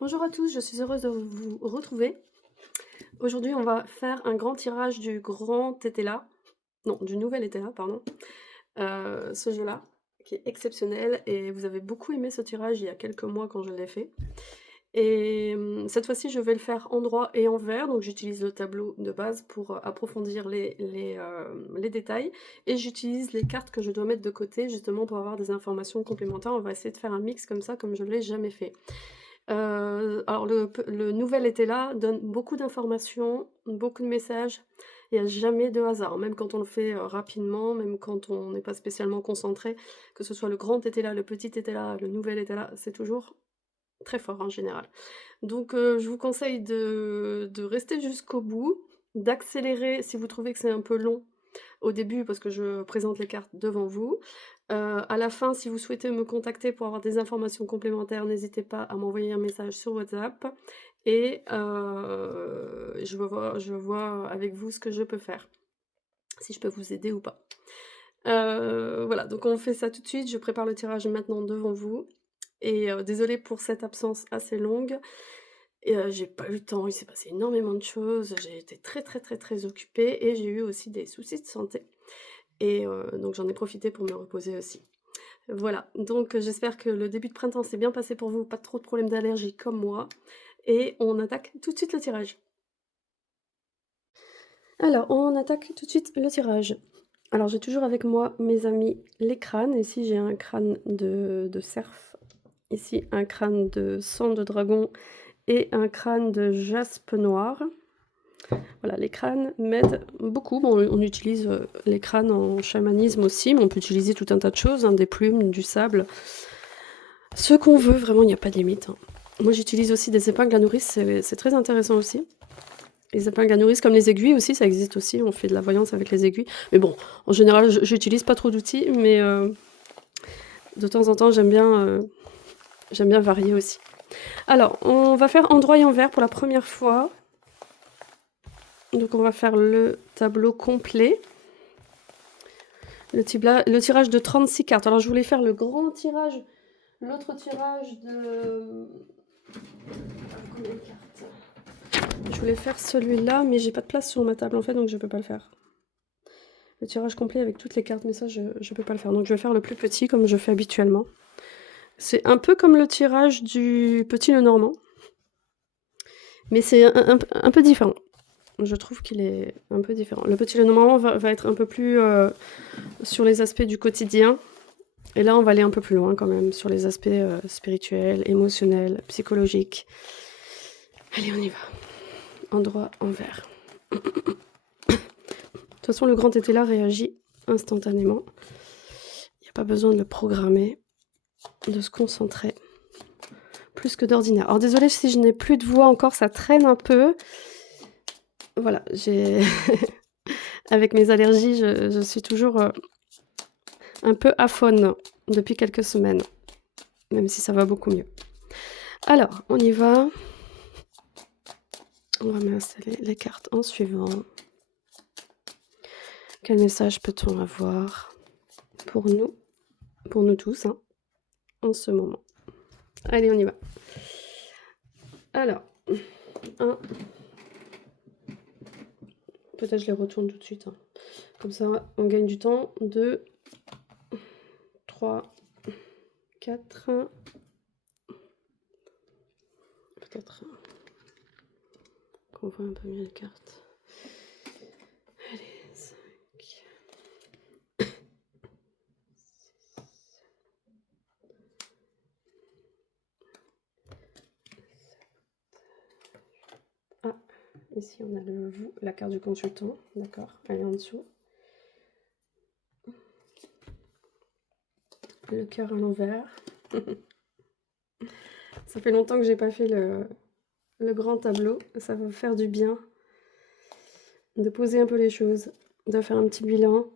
Bonjour à tous, je suis heureuse de vous retrouver. Aujourd'hui, on va faire un grand tirage du grand Tétela, non, du nouvel Tétela, pardon. Ce jeu-là, qui est exceptionnel et vous avez beaucoup aimé ce tirage il y a quelques mois quand je l'ai fait. Et cette fois-ci, je vais le faire en droit et en vert, donc j'utilise le tableau de base pour approfondir les détails et j'utilise les cartes que je dois mettre de côté justement pour avoir des informations complémentaires. On va essayer de faire un mix comme ça, comme je ne l'ai jamais fait. Alors le nouvel était là, donne beaucoup d'informations, beaucoup de messages. Il y a jamais de hasard, même quand on le fait, rapidement, même quand on n'est pas spécialement concentré, que ce soit le grand était là, le petit était là, le nouvel était là, c'est toujours très fort en général. Donc je vous conseille de rester jusqu'au bout, d'accélérer si vous trouvez que c'est un peu long au début parce que je présente les cartes devant vous. À la fin, si vous souhaitez me contacter pour avoir des informations complémentaires, n'hésitez pas à m'envoyer un message sur WhatsApp et je vois avec vous ce que je peux faire, si je peux vous aider ou pas. Voilà, donc on fait ça tout de suite. Je prépare le tirage maintenant devant vous et désolée pour cette absence assez longue et j'ai pas eu le temps, il s'est passé énormément de choses, j'ai été très, très, très, très occupée et j'ai eu aussi des soucis de santé et donc j'en ai profité pour me reposer aussi. Voilà, donc j'espère que le début de printemps s'est bien passé pour vous, pas trop de problèmes d'allergie comme moi et on attaque tout de suite le tirage. Alors, on attaque tout de suite le tirage. Alors j'ai toujours avec moi mes amis les crânes. Ici j'ai un crâne de cerf, ici un crâne de sang de dragon et un crâne de jaspe noir. Voilà, les crânes m'aident beaucoup. Bon, on utilise les crânes en chamanisme aussi, mais on peut utiliser tout un tas de choses, hein, des plumes, du sable, ce qu'on veut, vraiment, il n'y a pas de limite, hein. Moi, j'utilise aussi des épingles à nourrice, c'est très intéressant aussi. Les épingles à nourrice, comme les aiguilles aussi, ça existe aussi, on fait de la voyance avec les aiguilles. Mais bon, en général, j'utilise pas trop d'outils, mais de temps en temps, j'aime bien varier aussi. Alors, on va faire en droit et en vert pour la première fois. Donc on va faire le tableau complet. Le tirage de 36 cartes. Alors je voulais faire le grand tirage, l'autre tirage de... Combien de cartes? Je voulais faire celui-là, mais j'ai pas de place sur ma table en fait, donc je peux pas le faire. Le tirage complet avec toutes les cartes, mais ça je peux pas le faire. Donc je vais faire le plus petit comme je fais habituellement. C'est un peu comme le tirage du petit Lenormand, mais c'est un peu différent. Je trouve qu'il est un peu différent. Le petit Lenormand va être un peu plus sur les aspects du quotidien. Et là, on va aller un peu plus loin quand même, sur les aspects spirituels, émotionnels, psychologiques. Allez, on y va. En droit, en vert. De toute façon, le grand étela réagit instantanément. Il n'y a pas besoin de le programmer, de se concentrer. Plus que d'ordinaire. Alors désolée si je n'ai plus de voix encore, ça traîne un peu. Voilà, j'ai... Avec mes allergies, je suis toujours un peu aphone depuis quelques semaines. Même si ça va beaucoup mieux. Alors, on y va. On va m'installer les cartes en suivant. Quel message peut-on avoir pour nous tous, hein, en ce moment? Allez, on y va. Alors, 1. Peut-être je les retourne tout de suite, hein. Comme ça, on gagne du temps. 2, 3, 4. Peut-être qu'on voit un peu mieux les cartes. Allez, 5. Ah, ici on a la carte du consultant, d'accord, elle est en dessous. Le cœur à l'envers. Ça fait longtemps que j'ai pas fait le grand tableau, ça va faire du bien de poser un peu les choses, de faire un petit bilan.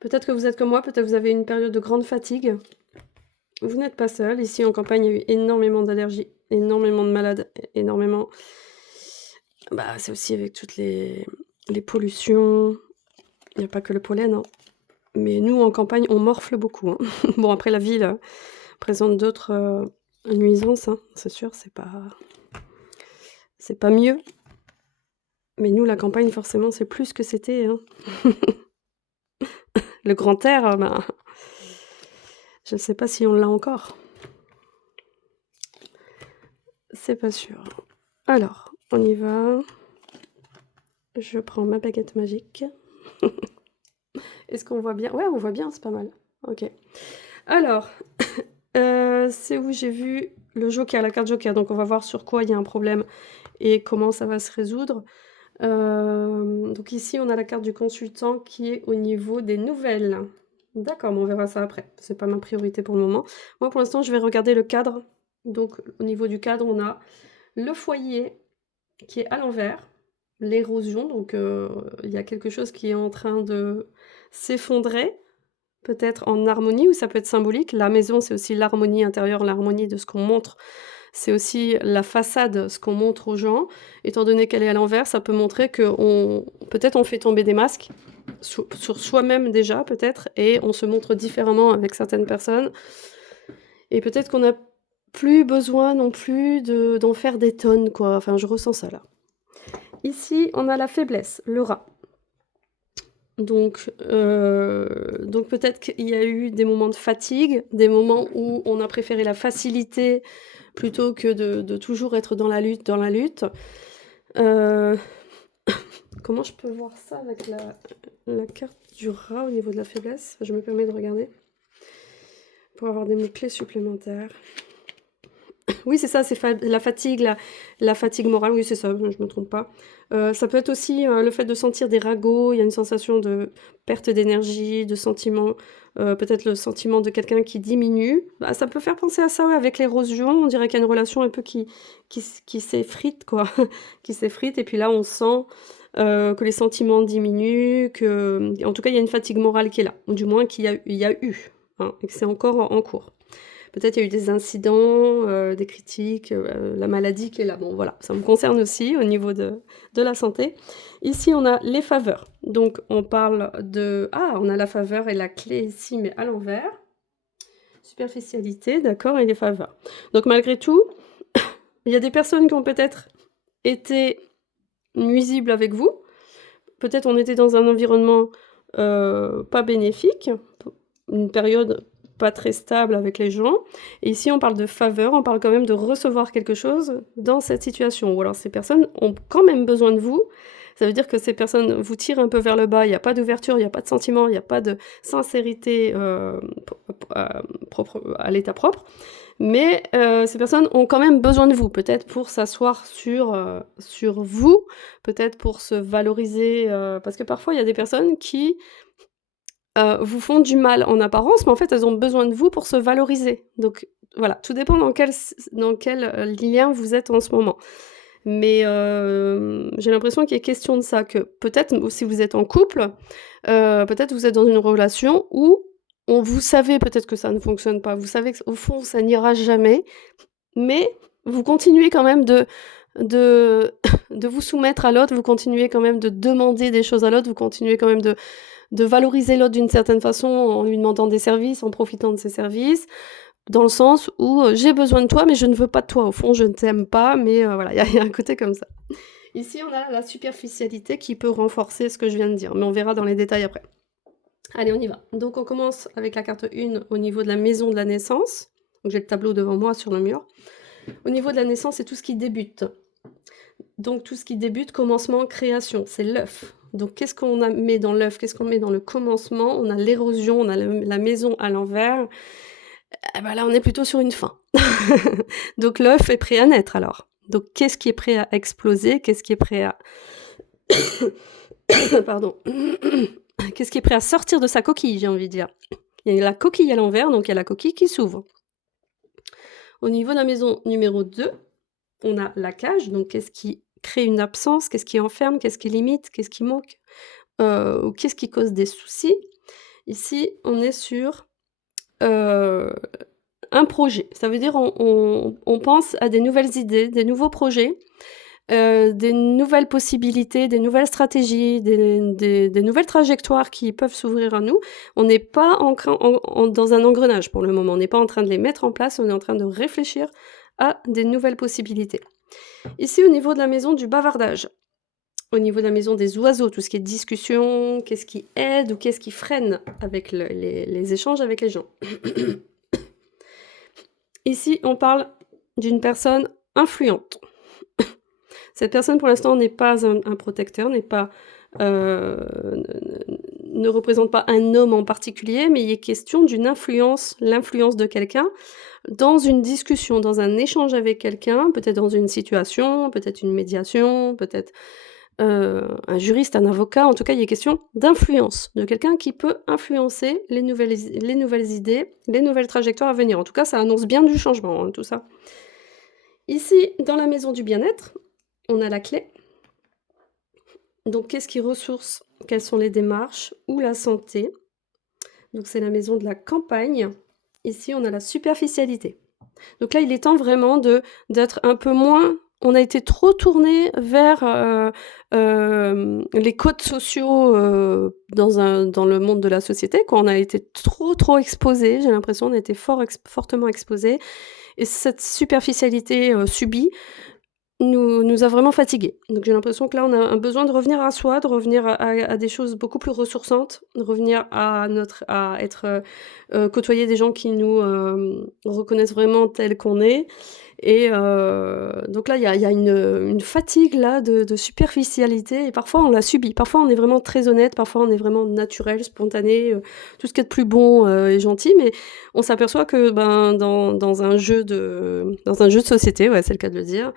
Peut-être que vous êtes comme moi, peut-être que vous avez une période de grande fatigue. Vous n'êtes pas seul. Ici en campagne, il y a eu énormément d'allergies, énormément de malades, énormément... Bah, c'est aussi avec toutes les pollutions. Il n'y a pas que le pollen, hein. Mais nous, en campagne, on morfle beaucoup, hein. Bon, après la ville, présente d'autres nuisances, hein, c'est sûr, c'est pas mieux. Mais nous, la campagne, forcément, c'est plus que c'était, hein. Le grand air, ben, je ne sais pas si on l'a encore. C'est pas sûr. Alors, on y va. Je prends ma baguette magique. Est-ce qu'on voit bien? Ouais, on voit bien, c'est pas mal. Ok. Alors, c'est où j'ai vu le joker, la carte joker. Donc, on va voir sur quoi il y a un problème et comment ça va se résoudre. Donc ici, on a la carte du consultant qui est au niveau des nouvelles. D'accord, mais on verra ça après. C'est pas ma priorité pour le moment. Moi, pour l'instant, je vais regarder le cadre. Donc, au niveau du cadre, on a le foyer qui est à l'envers, l'érosion. Donc, il y a quelque chose qui est en train de s'effondrer, peut-être en harmonie, ou ça peut être symbolique. La maison, c'est aussi l'harmonie intérieure, l'harmonie de ce qu'on montre. C'est aussi la façade, ce qu'on montre aux gens. Étant donné qu'elle est à l'envers, ça peut montrer que peut-être on fait tomber des masques sur soi-même déjà, peut-être, et on se montre différemment avec certaines personnes. Et peut-être qu'on n'a plus besoin non plus d'en faire des tonnes, quoi. Enfin, je ressens ça là. Ici, on a la faiblesse, le rat. Donc peut-être qu'il y a eu des moments de fatigue, des moments où on a préféré la facilité plutôt que de toujours être dans la lutte. Comment je peux voir ça avec la carte du rat au niveau de la faiblesse? Je me permets de regarder pour avoir des mots-clés supplémentaires. Oui, c'est ça, c'est la fatigue, la fatigue morale, oui, c'est ça, je me trompe pas. Ça peut être aussi le fait de sentir des ragots, il y a une sensation de perte d'énergie, de sentiment, peut-être le sentiment de quelqu'un qui diminue. Bah, ça peut faire penser à ça, ouais, avec l'érosion, on dirait qu'il y a une relation un peu qui s'effrite, quoi, qui s'effrite, et puis là, on sent que les sentiments diminuent, en tout cas, il y a une fatigue morale qui est là, ou du moins qu'il y a eu, hein, et que c'est encore en cours. Peut-être il y a eu des incidents, des critiques, la maladie qui est là. Bon voilà, ça me concerne aussi au niveau de la santé. Ici, on a les faveurs. Donc on parle de... Ah, on a la faveur et la clé ici, mais à l'envers. Superficialité, d'accord, et les faveurs. Donc malgré tout, il y a des personnes qui ont peut-être été nuisibles avec vous. Peut-être on était dans un environnement pas bénéfique, une période pas très stable avec les gens. Et ici, on parle de faveur, on parle quand même de recevoir quelque chose dans cette situation. Ou alors ces personnes ont quand même besoin de vous. Ça veut dire que ces personnes vous tirent un peu vers le bas, il n'y a pas d'ouverture, il n'y a pas de sentiment, il n'y a pas de sincérité propre, à l'état propre. Mais ces personnes ont quand même besoin de vous, peut-être pour s'asseoir sur vous, peut-être pour se valoriser, parce que parfois il y a des personnes qui vous font du mal en apparence, mais en fait, elles ont besoin de vous pour se valoriser. Donc voilà, tout dépend dans quel lien vous êtes en ce moment. Mais j'ai l'impression qu'il est question de ça, que peut-être si vous êtes en couple, peut-être vous êtes dans une relation où vous savez peut-être que ça ne fonctionne pas, vous savez qu'au fond ça n'ira jamais, mais vous continuez quand même de vous soumettre à l'autre, vous continuez quand même de demander des choses à l'autre, vous continuez quand même de valoriser l'autre d'une certaine façon en lui demandant des services, en profitant de ses services, dans le sens où j'ai besoin de toi, mais je ne veux pas de toi. Au fond, je ne t'aime pas, mais voilà, il y a un côté comme ça. Ici, on a la superficialité qui peut renforcer ce que je viens de dire, mais on verra dans les détails après. Allez, on y va. Donc, on commence avec la carte 1 au niveau de la maison de la naissance. Donc, j'ai le tableau devant moi sur le mur. Au niveau de la naissance, c'est tout ce qui débute. Donc, tout ce qui débute, commencement, création, c'est l'œuf. Donc, qu'est-ce qu'on met dans l'œuf? Qu'est-ce qu'on met dans le commencement? On a l'érosion, on a la maison à l'envers. Eh ben là, on est plutôt sur une fin. Donc, l'œuf est prêt à naître, alors. Donc, qu'est-ce qui est prêt à exploser? Qu'est-ce qui est prêt à... Pardon. Qu'est-ce qui est prêt à sortir de sa coquille, j'ai envie de dire? Il y a la coquille à l'envers, donc il y a la coquille qui s'ouvre. Au niveau de la maison numéro 2, on a la cage, donc qu'est-ce qui crée une absence, qu'est-ce qui enferme, qu'est-ce qui limite, qu'est-ce qui manque, ou qu'est-ce qui cause des soucis. Ici, on est sur un projet. Ça veut dire on pense à des nouvelles idées, des nouveaux projets, des nouvelles possibilités, des nouvelles stratégies, des nouvelles trajectoires qui peuvent s'ouvrir à nous. On n'est pas dans un engrenage pour le moment, on n'est pas en train de les mettre en place, on est en train de réfléchir à des nouvelles possibilités. Ici, au niveau de la maison du bavardage, au niveau de la maison des oiseaux, tout ce qui est discussion, qu'est-ce qui aide ou qu'est-ce qui freine avec les échanges avec les gens. Ici, on parle d'une personne influente. Cette personne, pour l'instant, n'est pas un protecteur, ne représente pas un homme en particulier, mais il est question d'une influence, l'influence de quelqu'un dans une discussion, dans un échange avec quelqu'un, peut-être dans une situation, peut-être une médiation, peut-être un juriste, un avocat. En tout cas, il est question d'influence, de quelqu'un qui peut influencer les nouvelles idées, les nouvelles trajectoires à venir. En tout cas, ça annonce bien du changement, hein, tout ça. Ici, dans la maison du bien-être, on a la clé. Donc, qu'est-ce qui ressource? Quelles sont les démarches? Ou la santé? Donc, c'est la maison de la campagne. Ici, on a la superficialité. Donc là, il est temps vraiment d'être un peu moins... On a été trop tourné vers les codes sociaux dans le monde de la société, quoi. On a été trop exposé. J'ai l'impression, on a été fortement exposé. Et cette superficialité subie nous a vraiment fatigués. Donc j'ai l'impression que là, on a un besoin de revenir à soi, de revenir à des choses beaucoup plus ressourçantes, de revenir à être côtoyer des gens qui nous reconnaissent vraiment tels qu'on est. Et donc là, il y a une fatigue là de superficialité, et parfois on la subit. Parfois on est vraiment très honnête, parfois on est vraiment naturel, spontané, tout ce qu'il y a de plus bon et gentil, mais on s'aperçoit que dans un jeu de société, ouais, c'est le cas de le dire,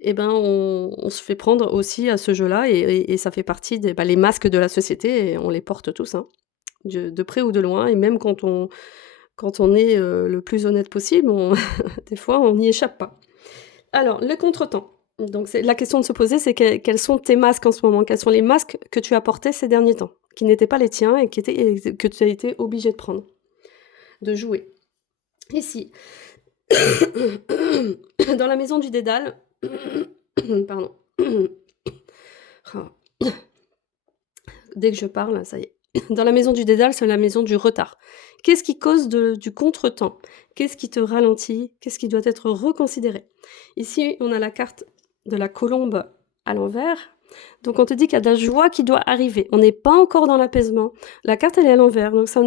et on se fait prendre aussi à ce jeu-là, et ça fait partie des les masques de la société, et on les porte tous, hein, de près ou de loin, et même quand on est le plus honnête possible, des fois on n'y échappe pas. Alors, le contretemps. Donc la question de se poser, c'est quels sont tes masques en ce moment? Quels sont les masques que tu as portés ces derniers temps, qui n'étaient pas les tiens et que tu as été obligé de prendre, de jouer. Ici, dans la maison du dédale, pardon. Dès que je parle, ça y est. Dans la maison du dédale, c'est la maison du retard. Qu'est-ce qui cause du contretemps? Qu'est-ce qui te ralentit? Qu'est-ce qui doit être reconsidéré? Ici, on a la carte de la colombe à l'envers. Donc on te dit qu'il y a de la joie qui doit arriver. On n'est pas encore dans l'apaisement. La carte, elle est à l'envers. Donc ça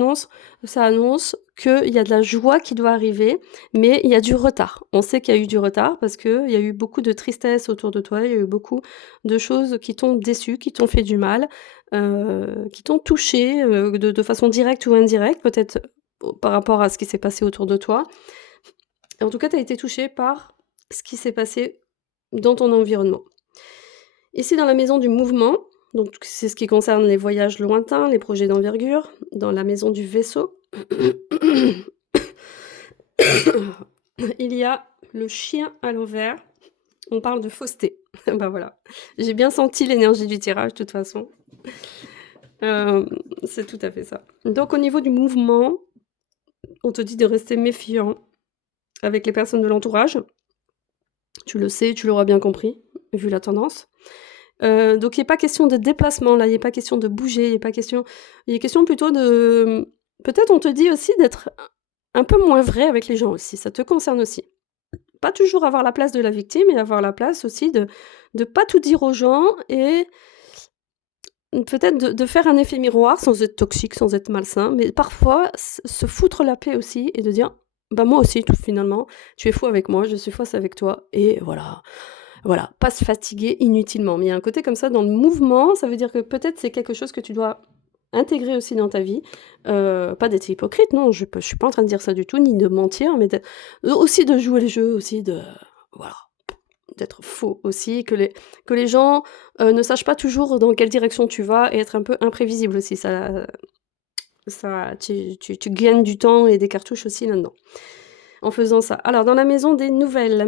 annonce qu'il y a de la joie qui doit arriver, mais il y a du retard. On sait qu'il y a eu du retard parce qu'il y a eu beaucoup de tristesse autour de toi. Il y a eu beaucoup de choses qui t'ont déçu, qui t'ont fait du mal, qui t'ont touché de façon directe ou indirecte, peut-être par rapport à ce qui s'est passé autour de toi. En tout cas, tu as été touché par ce qui s'est passé dans ton environnement. Ici, dans la maison du mouvement, donc c'est ce qui concerne les voyages lointains, les projets d'envergure. Dans la maison du vaisseau, il y a le chien à l'envers. On parle de fausseté. Ben voilà. J'ai bien senti l'énergie du tirage, de toute façon. C'est tout à fait ça. Donc, au niveau du mouvement, on te dit de rester méfiant avec les personnes de l'entourage. Tu le sais, tu l'auras bien compris, vu la tendance. Donc il n'est pas question de déplacement là, il n'est pas question de bouger, il est question plutôt de... Peut-être on te dit aussi d'être un peu moins vrai avec les gens aussi, ça te concerne aussi. Pas toujours avoir la place de la victime, mais avoir la place aussi de pas tout dire aux gens, et peut-être de faire un effet miroir sans être toxique, sans être malsain, mais parfois se foutre la paix aussi et de dire bah moi aussi tout finalement, tu es fou avec moi, je suis fausse avec toi, et voilà. Voilà, pas se fatiguer inutilement. Mais il y a un côté comme ça dans le mouvement, ça veut dire que peut-être c'est quelque chose que tu dois intégrer aussi dans ta vie. Pas d'être hypocrite, non, je suis pas en train de dire ça du tout, ni de mentir, mais aussi de jouer le jeu, aussi voilà, d'être faux aussi, que les gens ne sachent pas toujours dans quelle direction tu vas, et être un peu imprévisible aussi. Tu gagnes du temps et des cartouches aussi là-dedans, en faisant ça. Alors, dans la maison des nouvelles,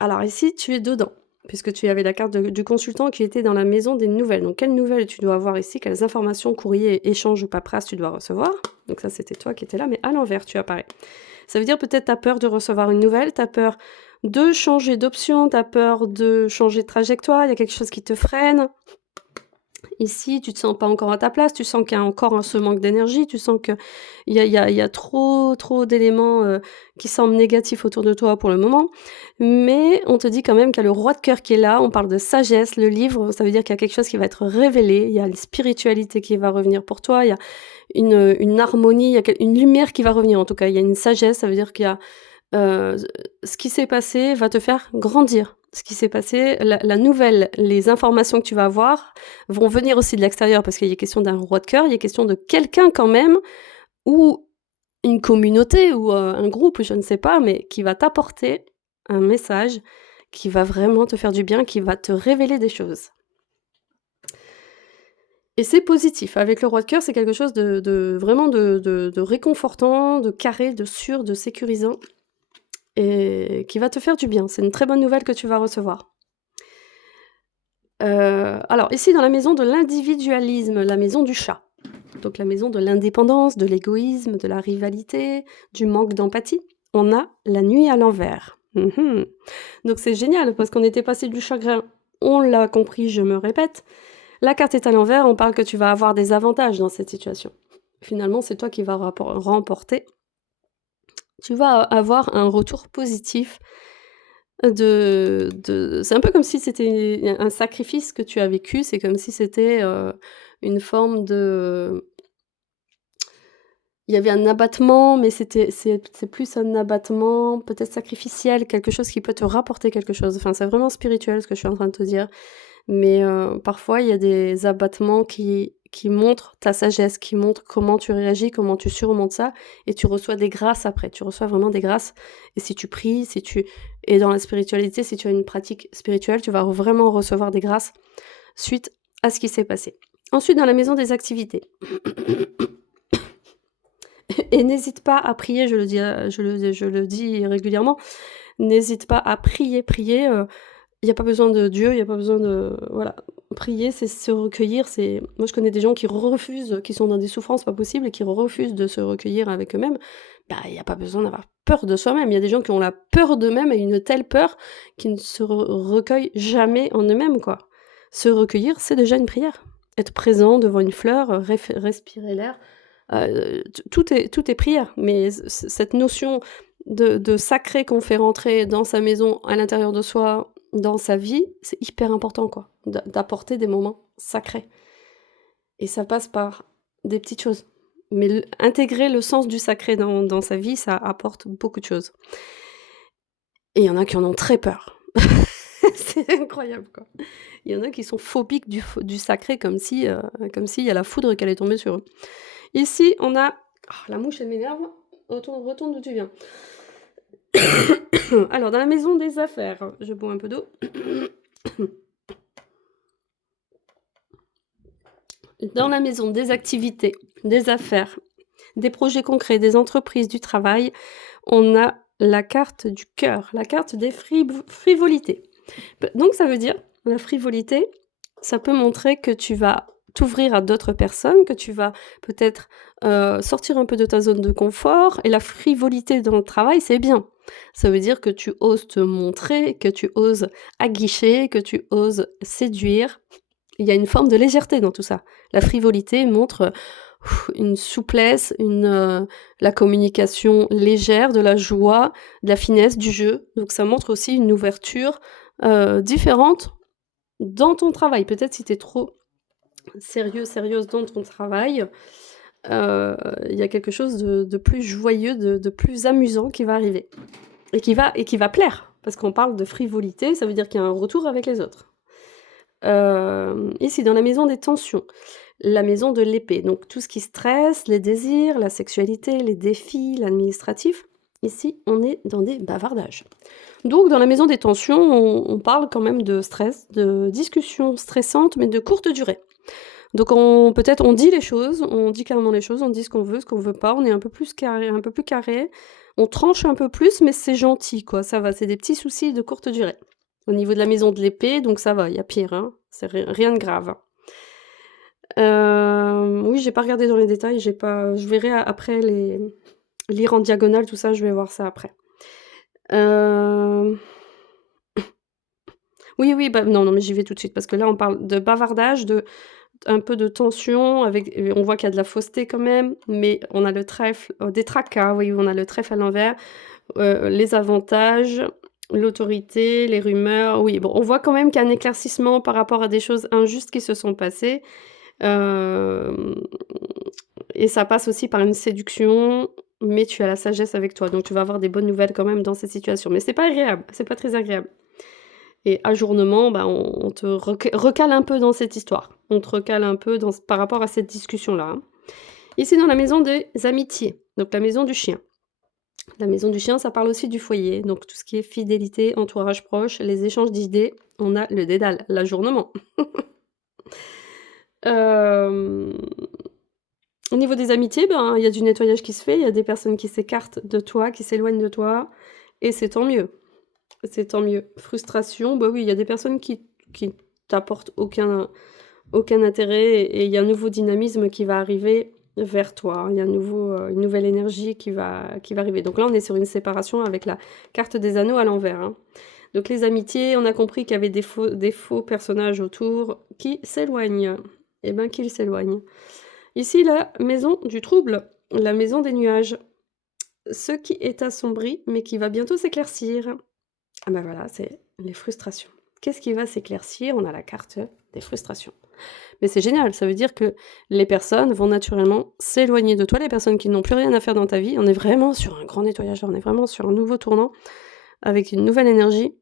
alors ici, tu es dedans, puisque tu avais la carte du consultant qui était dans la maison des nouvelles. Donc, quelles nouvelles tu dois avoir ici? Quelles informations, courriers, échanges ou paperasse tu dois recevoir? Donc ça, c'était toi qui étais là, mais à l'envers, tu apparais. Ça veut dire peut-être tu as peur de recevoir une nouvelle, tu as peur de changer d'option, tu as peur de changer de trajectoire, il y a quelque chose qui te freine. Ici, tu te sens pas encore à ta place, tu sens qu'il y a encore ce manque d'énergie, tu sens qu'il y a trop d'éléments qui semblent négatifs autour de toi pour le moment. Mais on te dit quand même qu'il y a le roi de cœur qui est là, on parle de sagesse, le livre, ça veut dire qu'il y a quelque chose qui va être révélé, il y a la spiritualité qui va revenir pour toi, il y a une harmonie, il y a une lumière qui va revenir en tout cas, il y a une sagesse, ça veut dire qu'il y a ce qui s'est passé va te faire grandir. Ce qui s'est passé, la nouvelle, les informations que tu vas avoir vont venir aussi de l'extérieur parce qu'il y a question d'un roi de cœur, il y a question de quelqu'un quand même, ou une communauté, ou un groupe, je ne sais pas, mais qui va t'apporter un message qui va vraiment te faire du bien, qui va te révéler des choses. Et c'est positif. Avec le roi de cœur, c'est quelque chose vraiment de réconfortant, de carré, de sûr, de sécurisant. Et qui va te faire du bien. C'est une très bonne nouvelle que tu vas recevoir. Alors ici, dans la maison de l'individualisme, la maison du chat. Donc la maison de l'indépendance, de l'égoïsme, de la rivalité, du manque d'empathie. On a la nuit à l'envers. Donc c'est génial, parce qu'on était passé du chagrin. On l'a compris, je me répète. La carte est à l'envers, on parle que tu vas avoir des avantages dans cette situation. Finalement, c'est toi qui vas remporter. Tu vas avoir un retour positif c'est un peu comme si c'était un sacrifice que tu as vécu, c'est comme si c'était une forme de... Il y avait un abattement, mais c'est plus un abattement peut-être sacrificiel, quelque chose qui peut te rapporter quelque chose. Enfin, c'est vraiment spirituel ce que je suis en train de te dire. Mais parfois, il y a des abattements qui montrent ta sagesse, qui montrent comment tu réagis, comment tu surmontes ça, et tu reçois des grâces après. Tu reçois vraiment des grâces. Et si tu pries, et dans la spiritualité, si tu as une pratique spirituelle, tu vas vraiment recevoir des grâces suite à ce qui s'est passé. Ensuite, dans la maison des activités. Et n'hésite pas à prier, je le dis régulièrement, n'hésite pas à prier. Il n'y a pas besoin de Dieu, il n'y a pas besoin de... Voilà. Prier, c'est se recueillir. Moi, je connais des gens qui refusent, qui sont dans des souffrances pas possibles et qui refusent de se recueillir avec eux-mêmes. Il n'y a pas besoin d'avoir peur de soi-même. Il y a des gens qui ont la peur d'eux-mêmes et une telle peur qu'ils ne se recueillent jamais en eux-mêmes, quoi. Se recueillir, c'est déjà une prière. Être présent devant une fleur, respirer l'air, tout est prière. Mais cette notion de sacré qu'on fait rentrer dans sa maison, à l'intérieur de soi, dans sa vie, c'est hyper important, quoi, d'apporter des moments sacrés. Et ça passe par des petites choses. Mais intégrer le sens du sacré dans sa vie, ça apporte beaucoup de choses. Et il y en a qui en ont très peur. C'est incroyable, quoi. Il y en a qui sont phobiques du sacré, comme s'il y a la foudre qui allait tomber sur eux. Ici, on a... Oh, la mouche, elle m'énerve. Retourne d'où tu viens. Alors, dans la maison des affaires, je bois un peu d'eau. Dans la maison des activités, des affaires, des projets concrets, des entreprises, du travail, on a la carte du cœur, la carte des frivolités. Donc, ça veut dire, la frivolité, ça peut montrer que tu vas t'ouvrir à d'autres personnes, que tu vas peut-être sortir un peu de ta zone de confort. Et la frivolité dans le travail, c'est bien. Ça veut dire que tu oses te montrer, que tu oses aguicher, que tu oses séduire. Il y a une forme de légèreté dans tout ça. La frivolité montre une souplesse, la communication légère, de la joie, de la finesse, du jeu. Donc ça montre aussi une ouverture différente dans ton travail. Peut-être si tu es trop sérieuse dans ton travail, il y a quelque chose de plus joyeux, de plus amusant qui va arriver. Et qui va plaire. Parce qu'on parle de frivolité, ça veut dire qu'il y a un retour avec les autres. Ici, dans la maison des tensions, la maison de l'épée. Donc tout ce qui stresse, les désirs, la sexualité, les défis, l'administratif. Ici, on est dans des bavardages. Donc dans la maison des tensions, on parle quand même de stress, de discussions stressantes, mais de courte durée. Donc peut-être on dit les choses, on dit clairement les choses, on dit ce qu'on veut pas, on est un peu plus carré, on tranche un peu plus, mais c'est gentil, quoi, ça va, c'est des petits soucis de courte durée. Au niveau de la maison de l'épée, donc ça va, il y a pire, hein, c'est rien de grave. Oui, j'ai pas regardé dans les détails, je verrai après Lire en diagonale, tout ça, je vais voir ça après. Hem, oui, oui, bah, non, non, mais j'y vais tout de suite parce que là, on parle de bavardage, de un peu de tension avec on voit qu'il y a de la fausseté quand même, mais on a le trèfle, des tracas, oui, on a le trèfle à l'envers, les avantages, l'autorité, les rumeurs. Oui, bon, on voit quand même qu'il y a un éclaircissement par rapport à des choses injustes qui se sont passées, hem et ça passe aussi par une séduction, mais tu as la sagesse avec toi, donc tu vas avoir des bonnes nouvelles quand même dans cette situation. Mais c'est pas agréable, c'est pas très agréable et ajournement, bah, on te recale un peu dans cette histoire. On te recale un peu dans par rapport à cette discussion-là, hein. Ici, dans la maison des amitiés, donc la maison du chien. La maison du chien, ça parle aussi du foyer, donc tout ce qui est fidélité, entourage proche, les échanges d'idées. On a le dédale, l'ajournement. Hem, au niveau des amitiés, ben, il y a du nettoyage qui se fait, il y a des personnes qui s'écartent de toi, qui s'éloignent de toi et c'est tant mieux. C'est tant mieux. Frustration, bah, oui, il y a des personnes qui t'apportent aucun intérêt et il y a un nouveau dynamisme qui va arriver vers toi. Il y a une nouvelle énergie qui va arriver. Donc là, on est sur une séparation avec la carte des anneaux à l'envers, hein. Donc les amitiés, on a compris qu'il y avait des faux personnages autour qui s'éloignent. Eh ben, qu'ils s'éloignent. Ici, la maison du trouble, la maison des nuages. Ce qui est assombri, mais qui va bientôt s'éclaircir. Ah bah voilà, c'est les frustrations. Qu'est-ce qui va s'éclaircir? On a la carte des frustrations. Mais c'est génial, ça veut dire que les personnes vont naturellement s'éloigner de toi, les personnes qui n'ont plus rien à faire dans ta vie. On est vraiment sur un grand nettoyage, on est vraiment sur un nouveau tournant, avec une nouvelle énergie.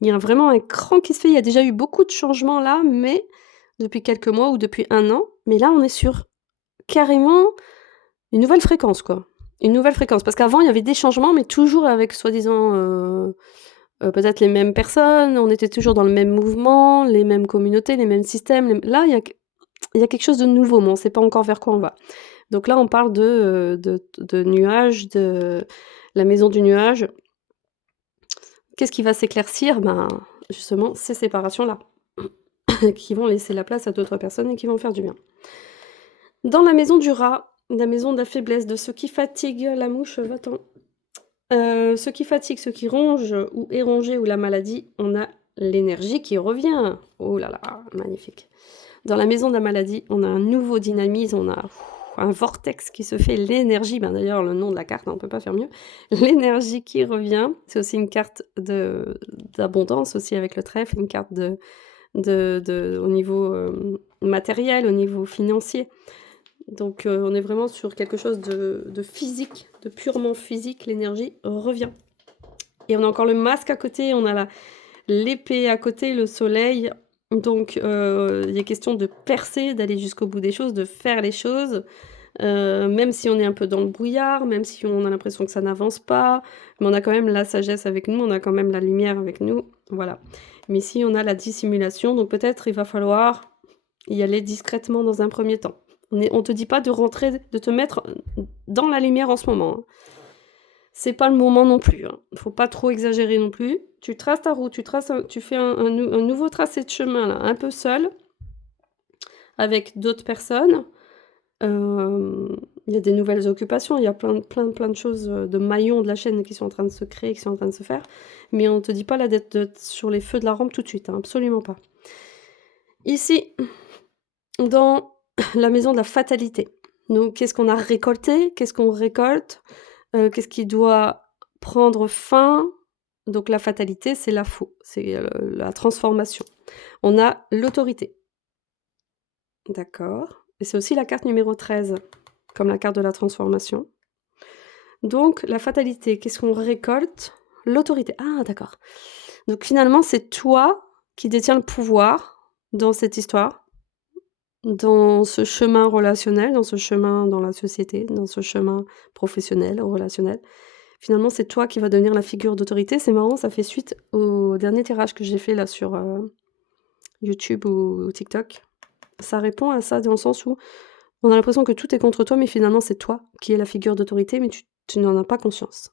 Il y a vraiment un cran qui se fait, il y a déjà eu beaucoup de changements là, mais depuis quelques mois ou depuis 1 an, mais là on est sur carrément une nouvelle fréquence quoi. Une nouvelle fréquence, parce qu'avant il y avait des changements, mais toujours avec soi-disant, peut-être les mêmes personnes, on était toujours dans le même mouvement, les mêmes communautés, les mêmes systèmes, là il y a quelque chose de nouveau, mais on ne sait pas encore vers quoi on va. Donc là, on parle de nuages, de la maison du nuage. Qu'est-ce qui va s'éclaircir? Ben, justement, ces séparations-là, qui vont laisser la place à d'autres personnes et qui vont faire du bien. Dans la maison du rat, la maison de la faiblesse, de ce qui fatigue, la mouche, va-t'en. Ce qui fatigue, ce qui ronge ou est rongé ou la maladie, on a l'énergie qui revient. Oh là là, magnifique. Dans la maison de la maladie, on a un nouveau dynamisme, on a un vortex qui se fait, l'énergie, ben d'ailleurs le nom de la carte, on ne peut pas faire mieux. L'énergie qui revient, c'est aussi une carte d'abondance aussi avec le trèfle, une carte au niveau matériel, au niveau financier. Donc on est vraiment sur quelque chose de physique, de purement physique, l'énergie revient. Et on a encore le masque à côté, on a l'épée à côté, le soleil. Donc il est question de percer, d'aller jusqu'au bout des choses, de faire les choses, même si on est un peu dans le brouillard, même si on a l'impression que ça n'avance pas, mais on a quand même la sagesse avec nous, on a quand même la lumière avec nous, voilà. Mais ici on a la dissimulation, donc peut-être il va falloir y aller discrètement dans un premier temps. On te dit pas de rentrer, de te mettre dans la lumière en ce moment, hein. C'est pas le moment non plus, hein. Faut pas trop exagérer non plus. Tu traces ta route, tu fais un nouveau tracé de chemin là, un peu seul, avec d'autres personnes. Il y a des nouvelles occupations, il y a plein de choses, de maillons de la chaîne qui sont en train de se créer, qui sont en train de se faire. Mais on te dit pas là d'être sur les feux de la rampe tout de suite, hein, absolument pas. Ici, dans la maison de la fatalité. Donc qu'est-ce qu'on a récolté? Qu'est-ce qu'on récolte? Qu'est-ce qui doit prendre fin? Donc la fatalité, c'est la faux, c'est, la transformation. On a l'autorité. D'accord, et c'est aussi la carte numéro 13, comme la carte de la transformation. Donc la fatalité, qu'est-ce qu'on récolte? L'autorité. Ah d'accord. Donc finalement, c'est toi qui détiens le pouvoir dans cette histoire, dans ce chemin relationnel, dans ce chemin dans la société, dans ce chemin professionnel, relationnel. Finalement, c'est toi qui vas devenir la figure d'autorité. C'est marrant, ça fait suite au dernier tirage que j'ai fait là sur, YouTube ou TikTok. Ça répond à ça dans le sens où on a l'impression que tout est contre toi, mais finalement, c'est toi qui es la figure d'autorité, mais tu n'en as pas conscience.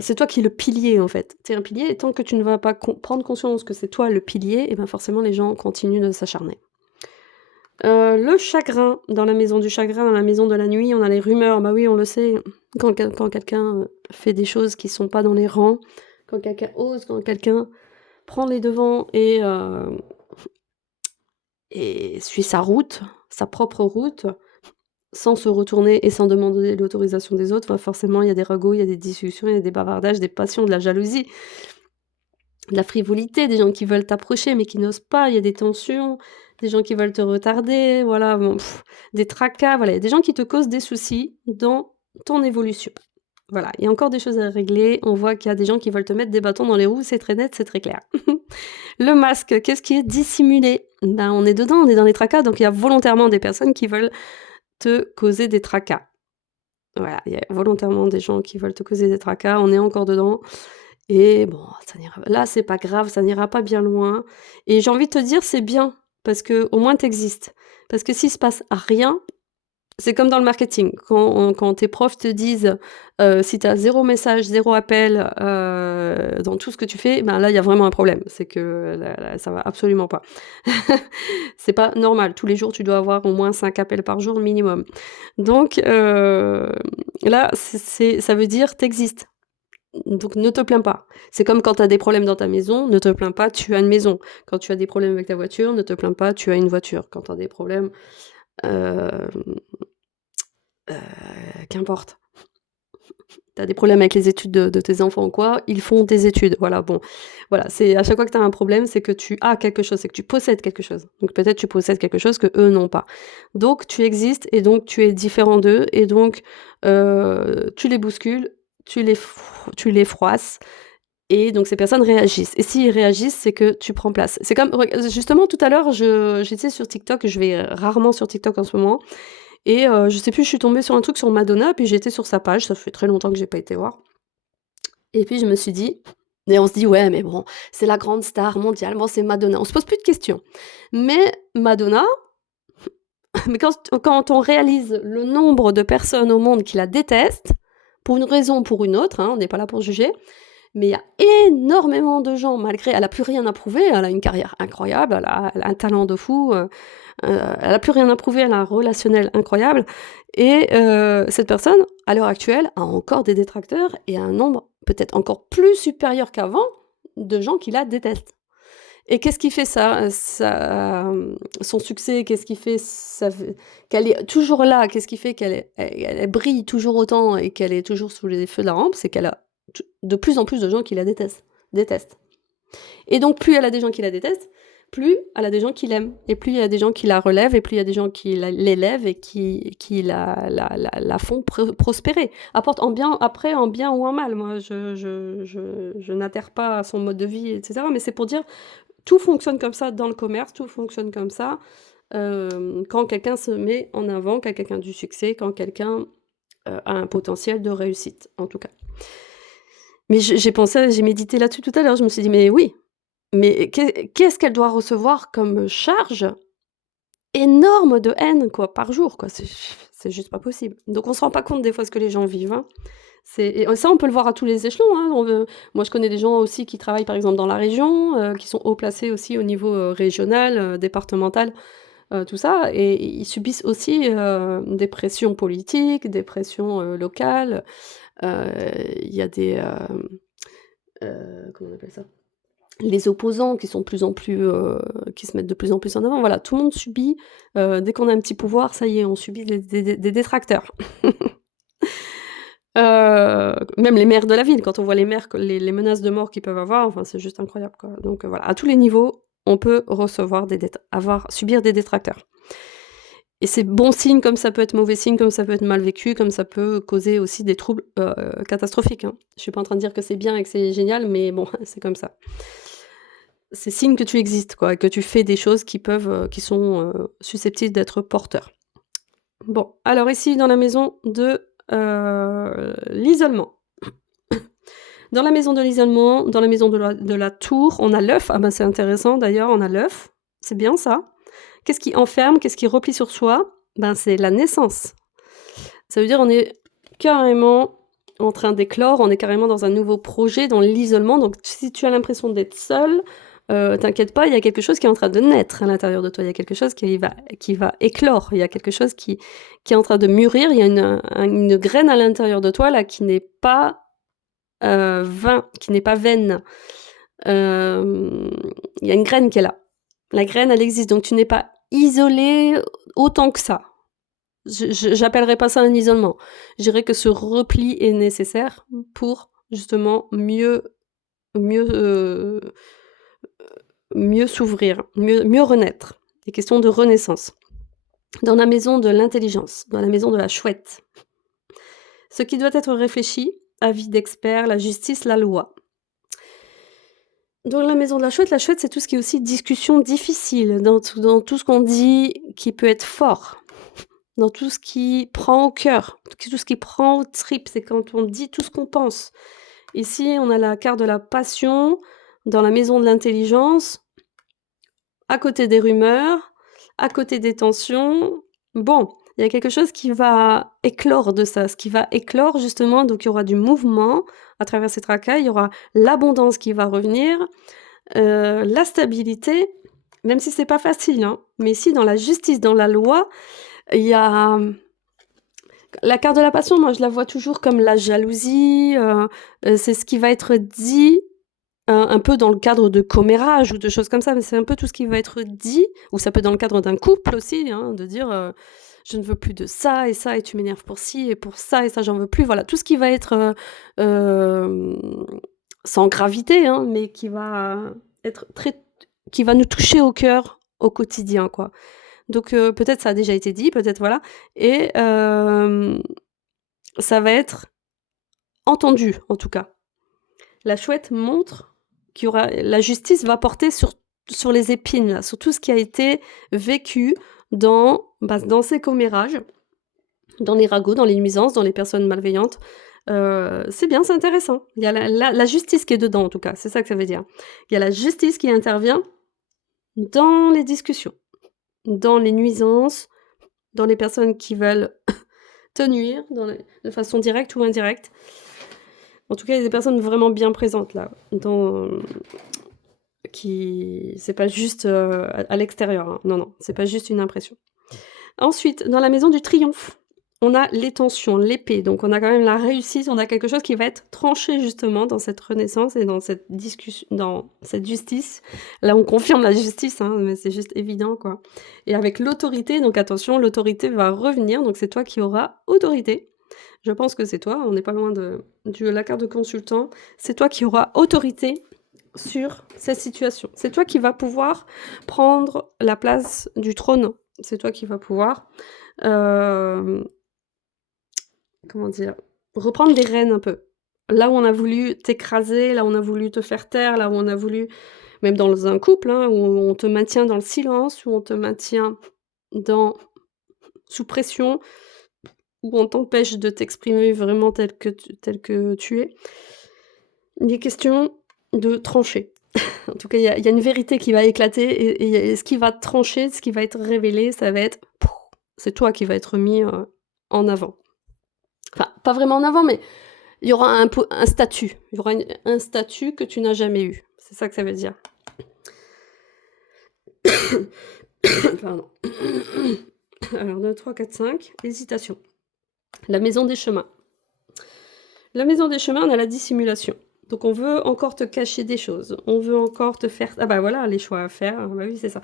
C'est toi qui es le pilier, en fait. Tu es un pilier et tant que tu ne vas pas prendre conscience que c'est toi le pilier, et ben forcément les gens continuent de s'acharner. Le chagrin, dans la maison du chagrin, dans la maison de la nuit, on a les rumeurs. Bah oui, on le sait, quand quelqu'un fait des choses qui sont pas dans les rangs, quand quelqu'un ose, quand quelqu'un prend les devants et suit sa route, sa propre route, sans se retourner et sans demander l'autorisation des autres, bah forcément, il y a des ragots, il y a des discussions, il y a des bavardages, des passions, de la jalousie, de la frivolité, des gens qui veulent t'approcher mais qui n'osent pas, il y a des tensions, des gens qui veulent te retarder, voilà, bon, des tracas, voilà, il y a des gens qui te causent des soucis dans ton évolution. Voilà, il y a encore des choses à régler, on voit qu'il y a des gens qui veulent te mettre des bâtons dans les roues, c'est très net, c'est très clair. Le masque, qu'est-ce qui est dissimulé? Ben, on est dedans, on est dans les tracas, donc il y a volontairement des personnes qui veulent te causer des tracas. Voilà, il y a volontairement des gens qui veulent te causer des tracas, on est encore dedans. Et bon, ça n'ira là, c'est pas grave, ça n'ira pas bien loin. Et j'ai envie de te dire, c'est bien, parce que au moins tu existes. Parce que s'il se passe rien, c'est comme dans le marketing. Quand tes profs te disent, si tu as 0 message, 0 appel, dans tout ce que tu fais, ben là, il y a vraiment un problème. C'est que là, ça va absolument pas. C'est pas normal. Tous les jours, tu dois avoir au moins 5 appels par jour minimum. Donc, là, ça veut dire tu existes. Donc ne te plains pas. C'est comme quand tu as des problèmes dans ta maison, ne te plains pas, tu as une maison. Quand tu as des problèmes avec ta voiture, ne te plains pas, tu as une voiture. Quand tu as des problèmes, qu'importe. Tu as des problèmes avec les études de tes enfants ou quoi, ils font des études. Voilà, bon. Voilà, c'est à chaque fois que tu as un problème, c'est que tu as quelque chose, c'est que tu possèdes quelque chose. Donc peut-être tu possèdes quelque chose que eux n'ont pas. Donc tu existes et donc tu es différent d'eux et donc tu les bouscules, tu les froisses et donc ces personnes réagissent. Et s'ils réagissent, c'est que tu prends place. C'est comme justement tout à l'heure, j'étais sur TikTok, je vais rarement sur TikTok en ce moment et je sais plus, je suis tombée sur un truc sur Madonna, puis j'étais sur sa page, ça fait très longtemps que j'ai pas été voir et puis je me suis dit et on se dit: «Ouais, mais bon, c'est la grande star mondiale, bon, c'est Madonna». On se pose plus de questions. Mais Madonna, mais quand on réalise le nombre de personnes au monde qui la détestent, pour une raison ou pour une autre, hein, on n'est pas là pour juger, mais il y a énormément de gens, malgré elle a plus rien à prouver, elle a une carrière incroyable, elle a un talent de fou, elle a plus rien à prouver, elle a un relationnel incroyable et cette personne, à l'heure actuelle, a encore des détracteurs et un nombre peut-être encore plus supérieur qu'avant de gens qui la détestent. Et qu'est-ce qui fait son succès? Qu'est-ce qui fait qu'elle est toujours là? Qu'est-ce qui fait elle brille toujours autant et qu'elle est toujours sous les feux de la rampe? C'est qu'elle a de plus en plus de gens qui la détestent. Et donc plus elle a des gens qui la détestent, plus elle a des gens qui l'aiment. Et plus il y a des gens qui la relèvent, et plus il y a des gens qui l'élèvent et qui la font prospérer. Apporte en bien, après en bien ou en mal. Moi, je n'adhère pas à son mode de vie, etc. Mais c'est pour dire, tout fonctionne comme ça dans le commerce, tout fonctionne comme ça quand quelqu'un se met en avant, quand quelqu'un a du succès, quand quelqu'un a un potentiel de réussite, en tout cas. Mais j'ai médité là-dessus tout à l'heure, je me suis dit: «Mais oui, mais qu'est-ce qu'elle doit recevoir comme charge énorme de haine, quoi, par jour, quoi?» C'est juste pas possible. Donc on se rend pas compte des fois ce que les gens vivent, hein. Et ça, on peut le voir à tous les échelons, hein. Moi, je connais des gens aussi qui travaillent, par exemple, dans la région, qui sont haut placés aussi au niveau, régional, départemental, tout ça et ils subissent aussi, des pressions politiques, des pressions, locales. Il y a comment on appelle ça? Les opposants qui sont de plus en plus, qui se mettent de plus en plus en avant. Voilà, tout le monde subit, dès qu'on a un petit pouvoir, ça y est, on subit des détracteurs. Même les maires de la ville, quand on voit les maires, les menaces de mort qu'ils peuvent avoir, enfin, c'est juste incroyable, quoi. Donc voilà, à tous les niveaux, on peut recevoir subir des détracteurs. Et c'est bon signe comme ça peut être mauvais signe, comme ça peut être mal vécu, comme ça peut causer aussi des troubles, catastrophiques, hein. Je suis pas en train de dire que c'est bien et que c'est génial, mais bon, c'est comme ça. C'est signe que tu existes, quoi, et que tu fais des choses qui sont, susceptibles d'être porteurs. Bon, alors ici dans la maison de, l'isolement. Dans la maison de l'isolement, dans la maison de la tour, on a l'œuf. Ah ben, c'est intéressant d'ailleurs, on a l'œuf. C'est bien ça. Qu'est-ce qui enferme? Qu'est-ce qui replie sur soi? Ben, c'est la naissance. Ça veut dire on est carrément en train d'éclore, on est carrément dans un nouveau projet, dans l'isolement. Donc si tu as l'impression d'être seul, t'inquiète pas, il y a quelque chose qui est en train de naître à l'intérieur de toi. Il y a quelque chose qui va éclore. Il y a quelque chose qui est en train de mûrir. Il y a une graine à l'intérieur de toi là qui n'est pas qui n'est pas vaine. Il y a une graine qui est là. La graine, elle existe. Donc tu n'es pas isolé autant que ça. J'appellerais pas ça un isolement. Je dirais que ce repli est nécessaire pour justement mieux s'ouvrir, mieux renaître. Des questions de renaissance. Dans la maison de l'intelligence, dans la maison de la chouette. Ce qui doit être réfléchi, avis d'experts, la justice, la loi. Dans la maison de la chouette, c'est tout ce qui est aussi discussion difficile, dans tout ce qu'on dit qui peut être fort, dans tout ce qui prend au cœur, tout ce qui prend aux tripes, c'est quand on dit tout ce qu'on pense. Ici, on a la carte de la passion, dans la maison de l'intelligence, à côté des rumeurs, à côté des tensions. Bon, il y a quelque chose qui va éclore de ça, ce qui va éclore justement, donc il y aura du mouvement à travers ces racailles, il y aura l'abondance qui va revenir, la stabilité, même si c'est pas facile, hein, mais ici dans la justice, dans la loi, il y a la carte de la passion, moi je la vois toujours comme la jalousie, c'est ce qui va être dit un peu dans le cadre de commérage ou de choses comme ça, mais c'est un peu tout ce qui va être dit, ou ça peut être dans le cadre d'un couple aussi, hein, de dire je ne veux plus de ça, et tu m'énerves pour ci, et pour ça, et ça, j'en veux plus. Voilà, tout ce qui va être sans gravité, hein, mais qui va être qui va nous toucher au cœur au quotidien, quoi. Donc peut-être ça a déjà été dit, peut-être voilà, et ça va être entendu, en tout cas. La chouette montre qu'il y aura, la justice va porter sur les épines, là, sur tout ce qui a été vécu dans ces commérages, dans les ragots, dans les nuisances, dans les personnes malveillantes. C'est bien, c'est intéressant. Il y a la justice qui est dedans, en tout cas, c'est ça que ça veut dire. Il y a la justice qui intervient dans les discussions, dans les nuisances, dans les personnes qui veulent te nuire, de façon directe ou indirecte. En tout cas, il y a des personnes vraiment bien présentes là, c'est pas juste à l'extérieur, hein. Non, c'est pas juste une impression. Ensuite, dans la maison du triomphe, on a les tensions, l'épée, donc on a quand même la réussite, on a quelque chose qui va être tranché justement dans cette renaissance et dans cette discussion, dans cette justice. Là, on confirme la justice, hein, mais c'est juste évident, quoi. Et avec l'autorité, donc attention, l'autorité va revenir, donc c'est toi qui auras autorité. Je pense que c'est toi, on n'est pas loin de la carte de consultant. C'est toi qui auras autorité sur cette situation. C'est toi qui vas pouvoir prendre la place du trône. C'est toi qui vas pouvoir, reprendre les rênes un peu. Là où on a voulu t'écraser, là où on a voulu te faire taire, là où on a voulu, même dans un couple, hein, où on te maintient dans le silence, où on te maintient sous pression, où on t'empêche de t'exprimer vraiment tel que tu es. Il est question de trancher. En tout cas, il y a une vérité qui va éclater et ce qui va trancher, ce qui va être révélé, ça va être... C'est toi qui va être mis en avant. Enfin, pas vraiment en avant, mais il y aura un statut. Il y aura un statut que tu n'as jamais eu. C'est ça que ça veut dire. Pardon. Alors, 2, 3, 4, 5. Hésitation. La maison des chemins. La maison des chemins, on a la dissimulation. Donc on veut encore te cacher des choses. On veut encore te faire... Ah bah voilà, les choix à faire. Bah oui, c'est ça.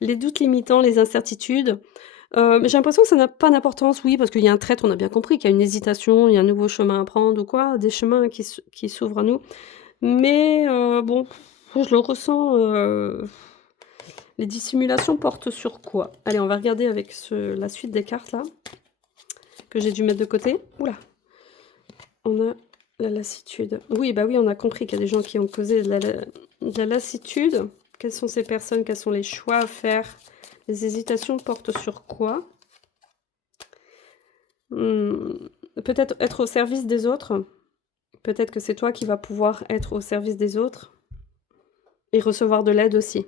Les doutes limitants, les incertitudes. J'ai l'impression que ça n'a pas d'importance, oui, parce qu'il y a un traître, on a bien compris qu'il y a une hésitation, il y a un nouveau chemin à prendre ou quoi, des chemins qui s'ouvrent à nous. Mais bon, je le ressens... Les dissimulations portent sur quoi? Allez, on va regarder avec la suite des cartes, là, que j'ai dû mettre de côté. Oula. On a la lassitude. Oui, bah oui, on a compris qu'il y a des gens qui ont causé de la lassitude. Quelles sont ces personnes? Quels sont les choix à faire? Les hésitations portent sur quoi? Peut-être être au service des autres. Peut-être que c'est toi qui vas pouvoir être au service des autres et recevoir de l'aide aussi.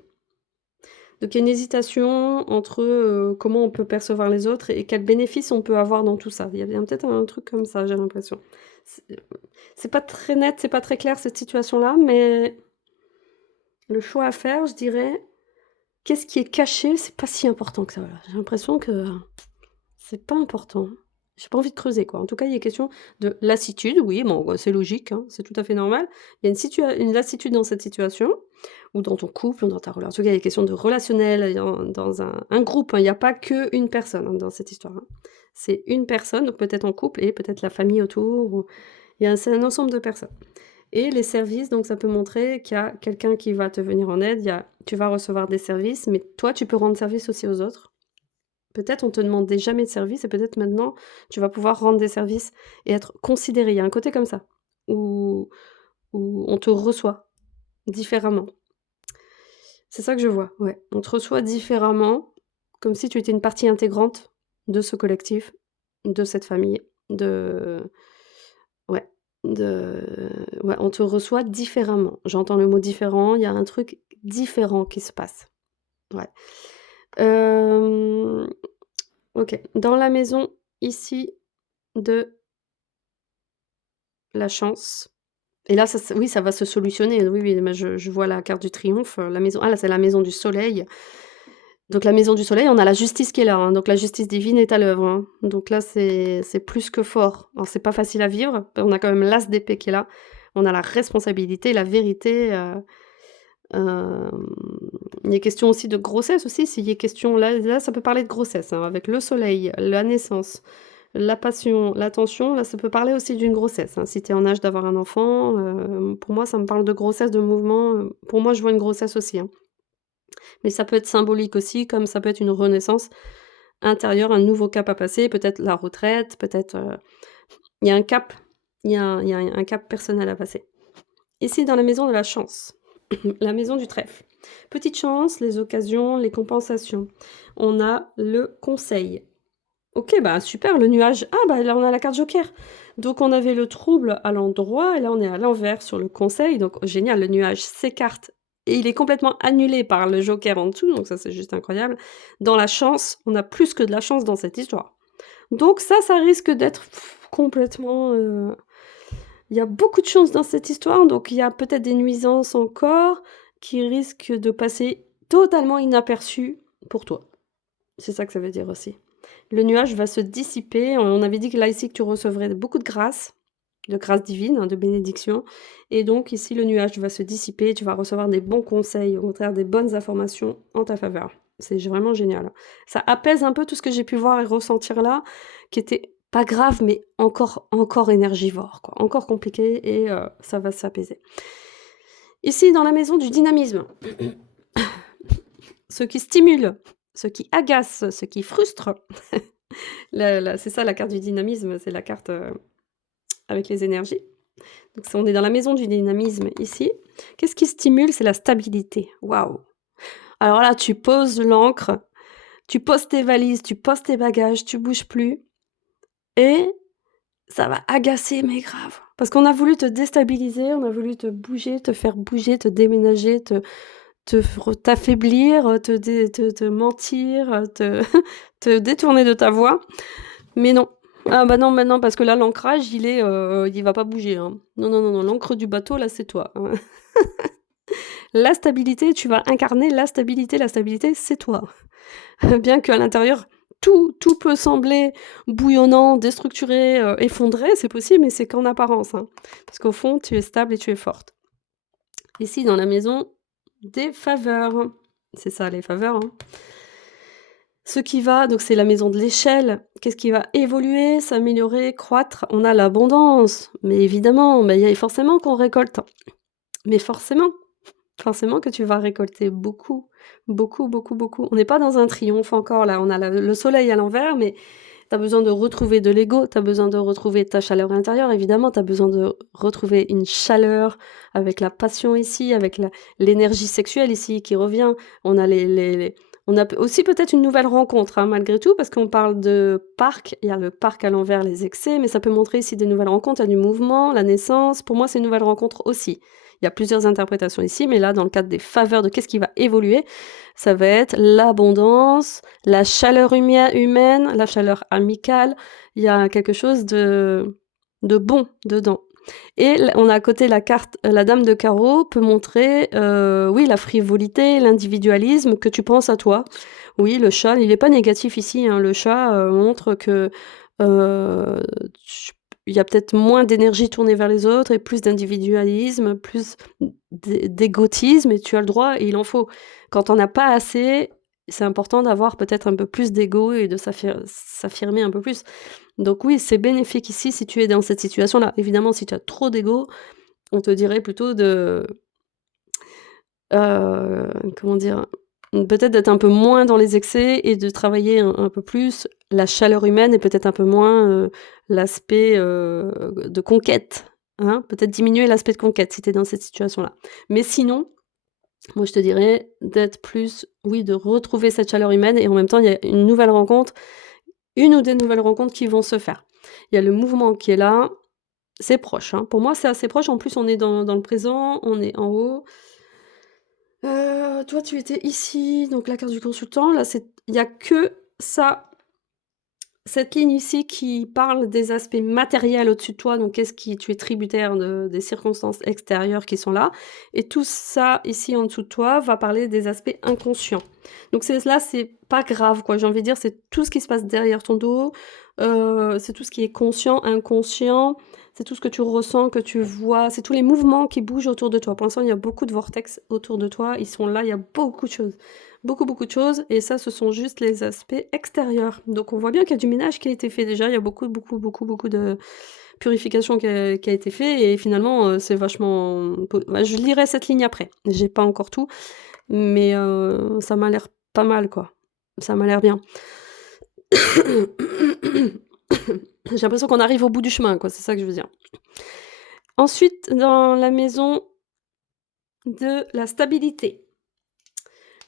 Donc il y a une hésitation entre comment on peut percevoir les autres et quels bénéfices on peut avoir dans tout ça. Il y a peut-être un truc comme ça, j'ai l'impression. C'est pas très net, c'est pas très clair cette situation-là, mais Le choix à faire, je dirais, qu'est-ce qui est caché? C'est pas si important que ça, voilà. J'ai l'impression que c'est pas important. J'ai pas envie de creuser, quoi. En tout cas, il est question de lassitude, oui, bon, bah, c'est logique, hein, c'est tout à fait normal. Il y a une lassitude dans cette situation ou dans ton couple ou dans ta relation. En tout cas, il y a question de relationnel dans un groupe, hein. Il y a pas qu'une personne, hein, dans cette histoire, hein. C'est une personne, donc peut-être en couple et peut-être la famille autour ou c'est un ensemble de personnes. Et les services, donc ça peut montrer qu'il y a quelqu'un qui va te venir en aide, tu vas recevoir des services, mais toi, tu peux rendre service aussi aux autres. Peut-être on te demandait jamais de service et peut-être maintenant, tu vas pouvoir rendre des services et être considéré. Il y a un côté comme ça, où où on te reçoit différemment. C'est ça que je vois, ouais. On te reçoit différemment, comme si tu étais une partie intégrante de ce collectif, de cette famille, de ouais, ouais, on te reçoit différemment. J'entends le mot différent, il y a un truc différent qui se passe. Ouais. Hem, OK. Dans la maison ici de la chance et là oui, ça va se solutionner. Oui, oui, mais je vois la carte du triomphe, la maison là, c'est la maison du soleil. Donc la maison du soleil, on a la justice qui est là, hein, donc la justice divine est à l'œuvre, hein. Donc là, c'est plus que fort. Alors c'est pas facile à vivre, on a quand même l'as d'épée qui est là. On a la responsabilité, la vérité, hem, il est question aussi de grossesse aussi, s'il est question là, ça peut parler de grossesse, hein, avec le soleil, la naissance, la passion, l'attention, là, ça peut parler aussi d'une grossesse, hein. Si tu es en âge d'avoir un enfant, pour moi, ça me parle de grossesse, de mouvement, pour moi, je vois une grossesse aussi, hein. Mais ça peut être symbolique aussi, comme ça peut être une renaissance intérieure, un nouveau cap à passer, peut-être la retraite, peut-être, il y a un cap, il y a un cap personnel à passer. Ici, dans la maison de la chance, la maison du trèfle. Petite chance, les occasions, les compensations. On a le conseil. OK, bah, super, le nuage. Ah, bah, là, on a la carte joker. Donc on avait le trouble à l'endroit et là, on est à l'envers sur le conseil. Donc génial, le nuage s'écarte et il est complètement annulé par le joker en dessous, donc ça, c'est juste incroyable. Dans la chance, on a plus que de la chance dans cette histoire. Donc ça risque d'être complètement, il y a beaucoup de chance dans cette histoire, donc il y a peut-être des nuisances encore qui risquent de passer totalement inaperçues pour toi. C'est ça que ça veut dire aussi. Le nuage va se dissiper. On avait dit que là, ici, que tu recevrais beaucoup de grâce divine, hein, de bénédiction. Et donc, ici, le nuage va se dissiper. Tu vas recevoir des bons conseils, au contraire, des bonnes informations en ta faveur. C'est vraiment génial. Ça apaise un peu tout ce que j'ai pu voir et ressentir là, qui était pas grave, mais encore énergivore, quoi. Encore compliqué et ça va s'apaiser. Ici, dans la maison du dynamisme, ce qui stimule, ce qui agace, ce qui frustre. C'est ça la carte du dynamisme, c'est la carte, avec les énergies. Donc on est dans la maison du dynamisme ici. Qu'est-ce qui stimule? C'est la stabilité. Waouh! Alors là, tu poses l'ancre, tu poses tes valises, tu poses tes bagages, tu bouges plus et ça va agacer, mais grave. Parce qu'on a voulu te déstabiliser, on a voulu te bouger, te faire bouger, te déménager, t'affaiblir, te mentir, te détourner de ta voie. Mais non. Ah bah non, parce que là, l'ancrage, il va pas bouger, hein. Non, non, non, non, l'ancre du bateau, là, c'est toi, hein. La stabilité, tu vas incarner la stabilité, c'est toi. Bien qu'à l'intérieur, tout peut sembler bouillonnant, déstructuré, effondré, c'est possible, mais c'est qu'en apparence, hein. Parce qu'au fond, tu es stable et tu es forte. Ici, dans la maison des faveurs. C'est ça, les faveurs, hein. Ce qui va donc c'est la maison de l'échelle. Qu'est-ce qui va évoluer, s'améliorer, croître? On a l'abondance, mais évidemment, il y a forcément qu'on récolte. Mais forcément que tu vas récolter beaucoup, beaucoup, beaucoup, beaucoup. On n'est pas dans un triomphe encore là, on a le soleil à l'envers, mais tu as besoin de retrouver de l'ego, tu as besoin de retrouver ta chaleur intérieure, évidemment, tu as besoin de retrouver une chaleur avec la passion ici, avec l'énergie sexuelle ici qui revient. On a on a aussi peut-être une nouvelle rencontre, hein, malgré tout, parce qu'on parle de parc, il y a le parc à l'envers, les excès, mais ça peut montrer ici des nouvelles rencontres, il y a du mouvement, la naissance. Pour moi, c'est une nouvelle rencontre aussi. Il y a plusieurs interprétations ici, mais là, dans le cadre des faveurs de qu'est-ce qui va évoluer, ça va être l'abondance, la chaleur humaine, la chaleur amicale. Il y a quelque chose de bon dedans. Et on a à côté la carte, la dame de carreau peut montrer, oui, la frivolité, l'individualisme, que tu penses à toi. Oui, le chat, il n'est pas négatif ici, hein. Le chat montre que il y a peut-être moins d'énergie tournée vers les autres et plus d'individualisme, plus d'égotisme, et tu as le droit et il en faut. Quand on n'a pas assez, c'est important d'avoir peut-être un peu plus d'ego et de s'affirmer un peu plus. Donc oui, c'est bénéfique ici si tu es dans cette situation-là. Évidemment, si tu as trop d'ego, on te dirait plutôt de, comment dire? Peut-être d'être un peu moins dans les excès et de travailler un peu plus la chaleur humaine et peut-être un peu moins, l'aspect, de conquête, hein? Peut-être diminuer l'aspect de conquête si tu es dans cette situation-là. Mais sinon, moi je te dirais d'être plus, oui, de retrouver cette chaleur humaine et en même temps, il y a une nouvelle rencontre, une ou des nouvelles rencontres qui vont se faire. Il y a le mouvement qui est là, c'est proche, hein. Pour moi, c'est assez proche. En plus, on est dans le présent, on est en haut. Toi, tu étais ici, donc la carte du consultant. Là, il y a que ça, cette ligne ici qui parle des aspects matériels au-dessus de toi, donc tu es tributaire des circonstances extérieures qui sont là, et tout ça ici en dessous de toi va parler des aspects inconscients. Donc là, c'est pas grave, quoi. J'ai envie de dire, c'est tout ce qui se passe derrière ton dos, c'est tout ce qui est conscient, inconscient, c'est tout ce que tu ressens, que tu vois, c'est tous les mouvements qui bougent autour de toi. Pour l'instant, il y a beaucoup de vortex autour de toi, ils sont là, il y a beaucoup de choses. Beaucoup, beaucoup de choses, et ça, ce sont juste les aspects extérieurs. Donc on voit bien qu'il y a du ménage qui a été fait déjà, il y a beaucoup, beaucoup, beaucoup, beaucoup de purification qui a été fait, et finalement, c'est vachement... Bah, je lirai cette ligne après. J'ai pas encore tout, mais ça m'a l'air pas mal, quoi. Ça m'a l'air bien. J'ai l'impression qu'on arrive au bout du chemin, quoi, c'est ça que je veux dire. Ensuite, dans la maison de la stabilité.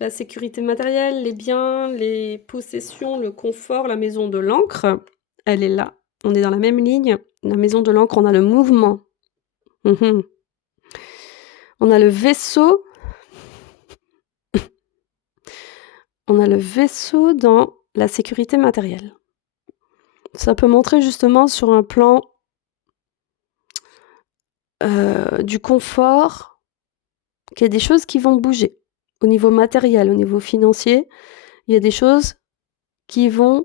La sécurité matérielle, les biens, les possessions, le confort, la maison de l'encre, elle est là. On est dans la même ligne. La maison de l'encre, on a le mouvement. On a le vaisseau. On a le vaisseau dans la sécurité matérielle. Ça peut montrer justement sur un plan du confort qu'il y a des choses qui vont bouger. Au niveau matériel, au niveau financier, il y a des choses qui vont...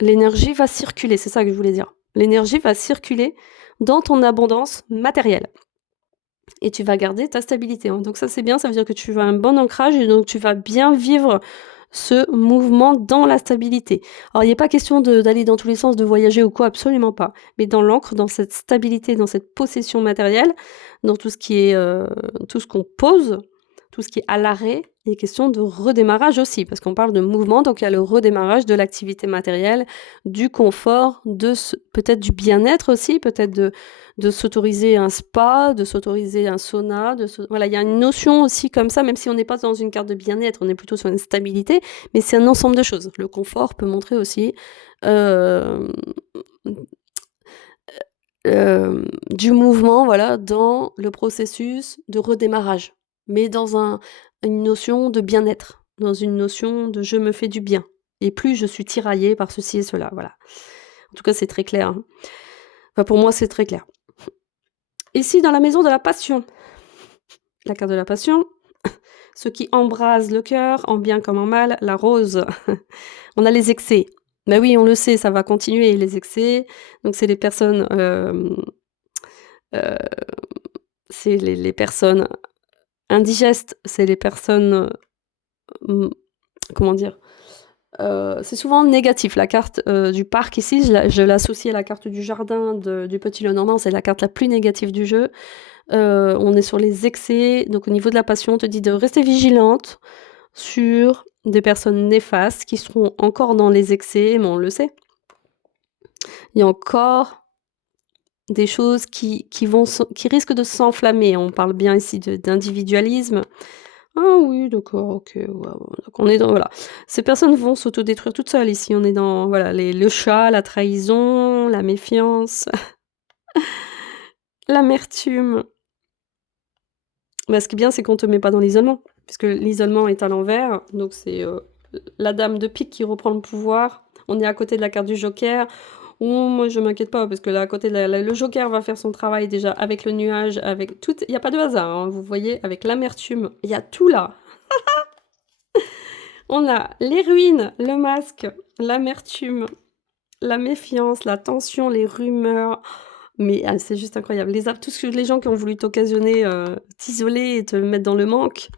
L'énergie va circuler, c'est ça que je voulais dire. L'énergie va circuler dans ton abondance matérielle. Et tu vas garder ta stabilité. Donc ça, c'est bien, ça veut dire que tu as un bon ancrage et donc tu vas bien vivre ce mouvement dans la stabilité. Alors, il n'est pas question d'aller dans tous les sens, de voyager ou quoi, absolument pas. Mais dans l'ancre, dans cette stabilité, dans cette possession matérielle, dans tout ce qui est, tout ce qu'on pose, tout ce qui est à l'arrêt, il est question de redémarrage aussi, parce qu'on parle de mouvement, donc il y a le redémarrage de l'activité matérielle, du confort, peut-être du bien-être aussi, peut-être de s'autoriser un spa, de s'autoriser un sauna, voilà, il y a une notion aussi comme ça, même si on n'est pas dans une carte de bien-être, on est plutôt sur une stabilité, mais c'est un ensemble de choses. Le confort peut montrer aussi du mouvement, voilà, dans le processus de redémarrage, mais dans une notion de bien-être, dans une notion de je me fais du bien, et plus je suis tiraillée par ceci et cela, voilà. En tout cas, c'est très clair, hein. Enfin, pour moi, c'est très clair. Ici, dans la maison de la passion, la carte de la passion, ce qui embrase le cœur, en bien comme en mal, la rose. On a les excès. Ben oui, on le sait, ça va continuer, les excès. Donc, c'est les personnes... c'est les personnes indigestes, c'est les personnes... comment dire, c'est souvent négatif. La carte du parc ici, je l'associe à la carte du jardin du Petit Lenormand, c'est la carte la plus négative du jeu. On est sur les excès, donc au niveau de la passion, on te dit de rester vigilante sur des personnes néfastes qui seront encore dans les excès, mais on le sait. Il y a encore des choses qui risquent de s'enflammer. On parle bien ici d'individualisme. Ah oui, d'accord, ok. Ouais, donc on est dans... Voilà. Ces personnes vont s'autodétruire toutes seules ici. On est dans voilà, le chat, la trahison, la méfiance, l'amertume. Bah, ce qui est bien, c'est qu'on ne te met pas dans l'isolement, puisque l'isolement est à l'envers. Donc c'est la dame de pique qui reprend le pouvoir. On est à côté de la carte du Joker. Oh, moi, je m'inquiète pas parce que là, à côté, le Joker va faire son travail déjà avec le nuage, avec tout. Il n'y a pas de hasard, hein, vous voyez, avec l'amertume. Il y a tout là. On a les ruines, le masque, l'amertume, la méfiance, la tension, les rumeurs. Mais c'est juste incroyable. Tous les gens qui ont voulu t'occasionner, t'isoler et te mettre dans le manque,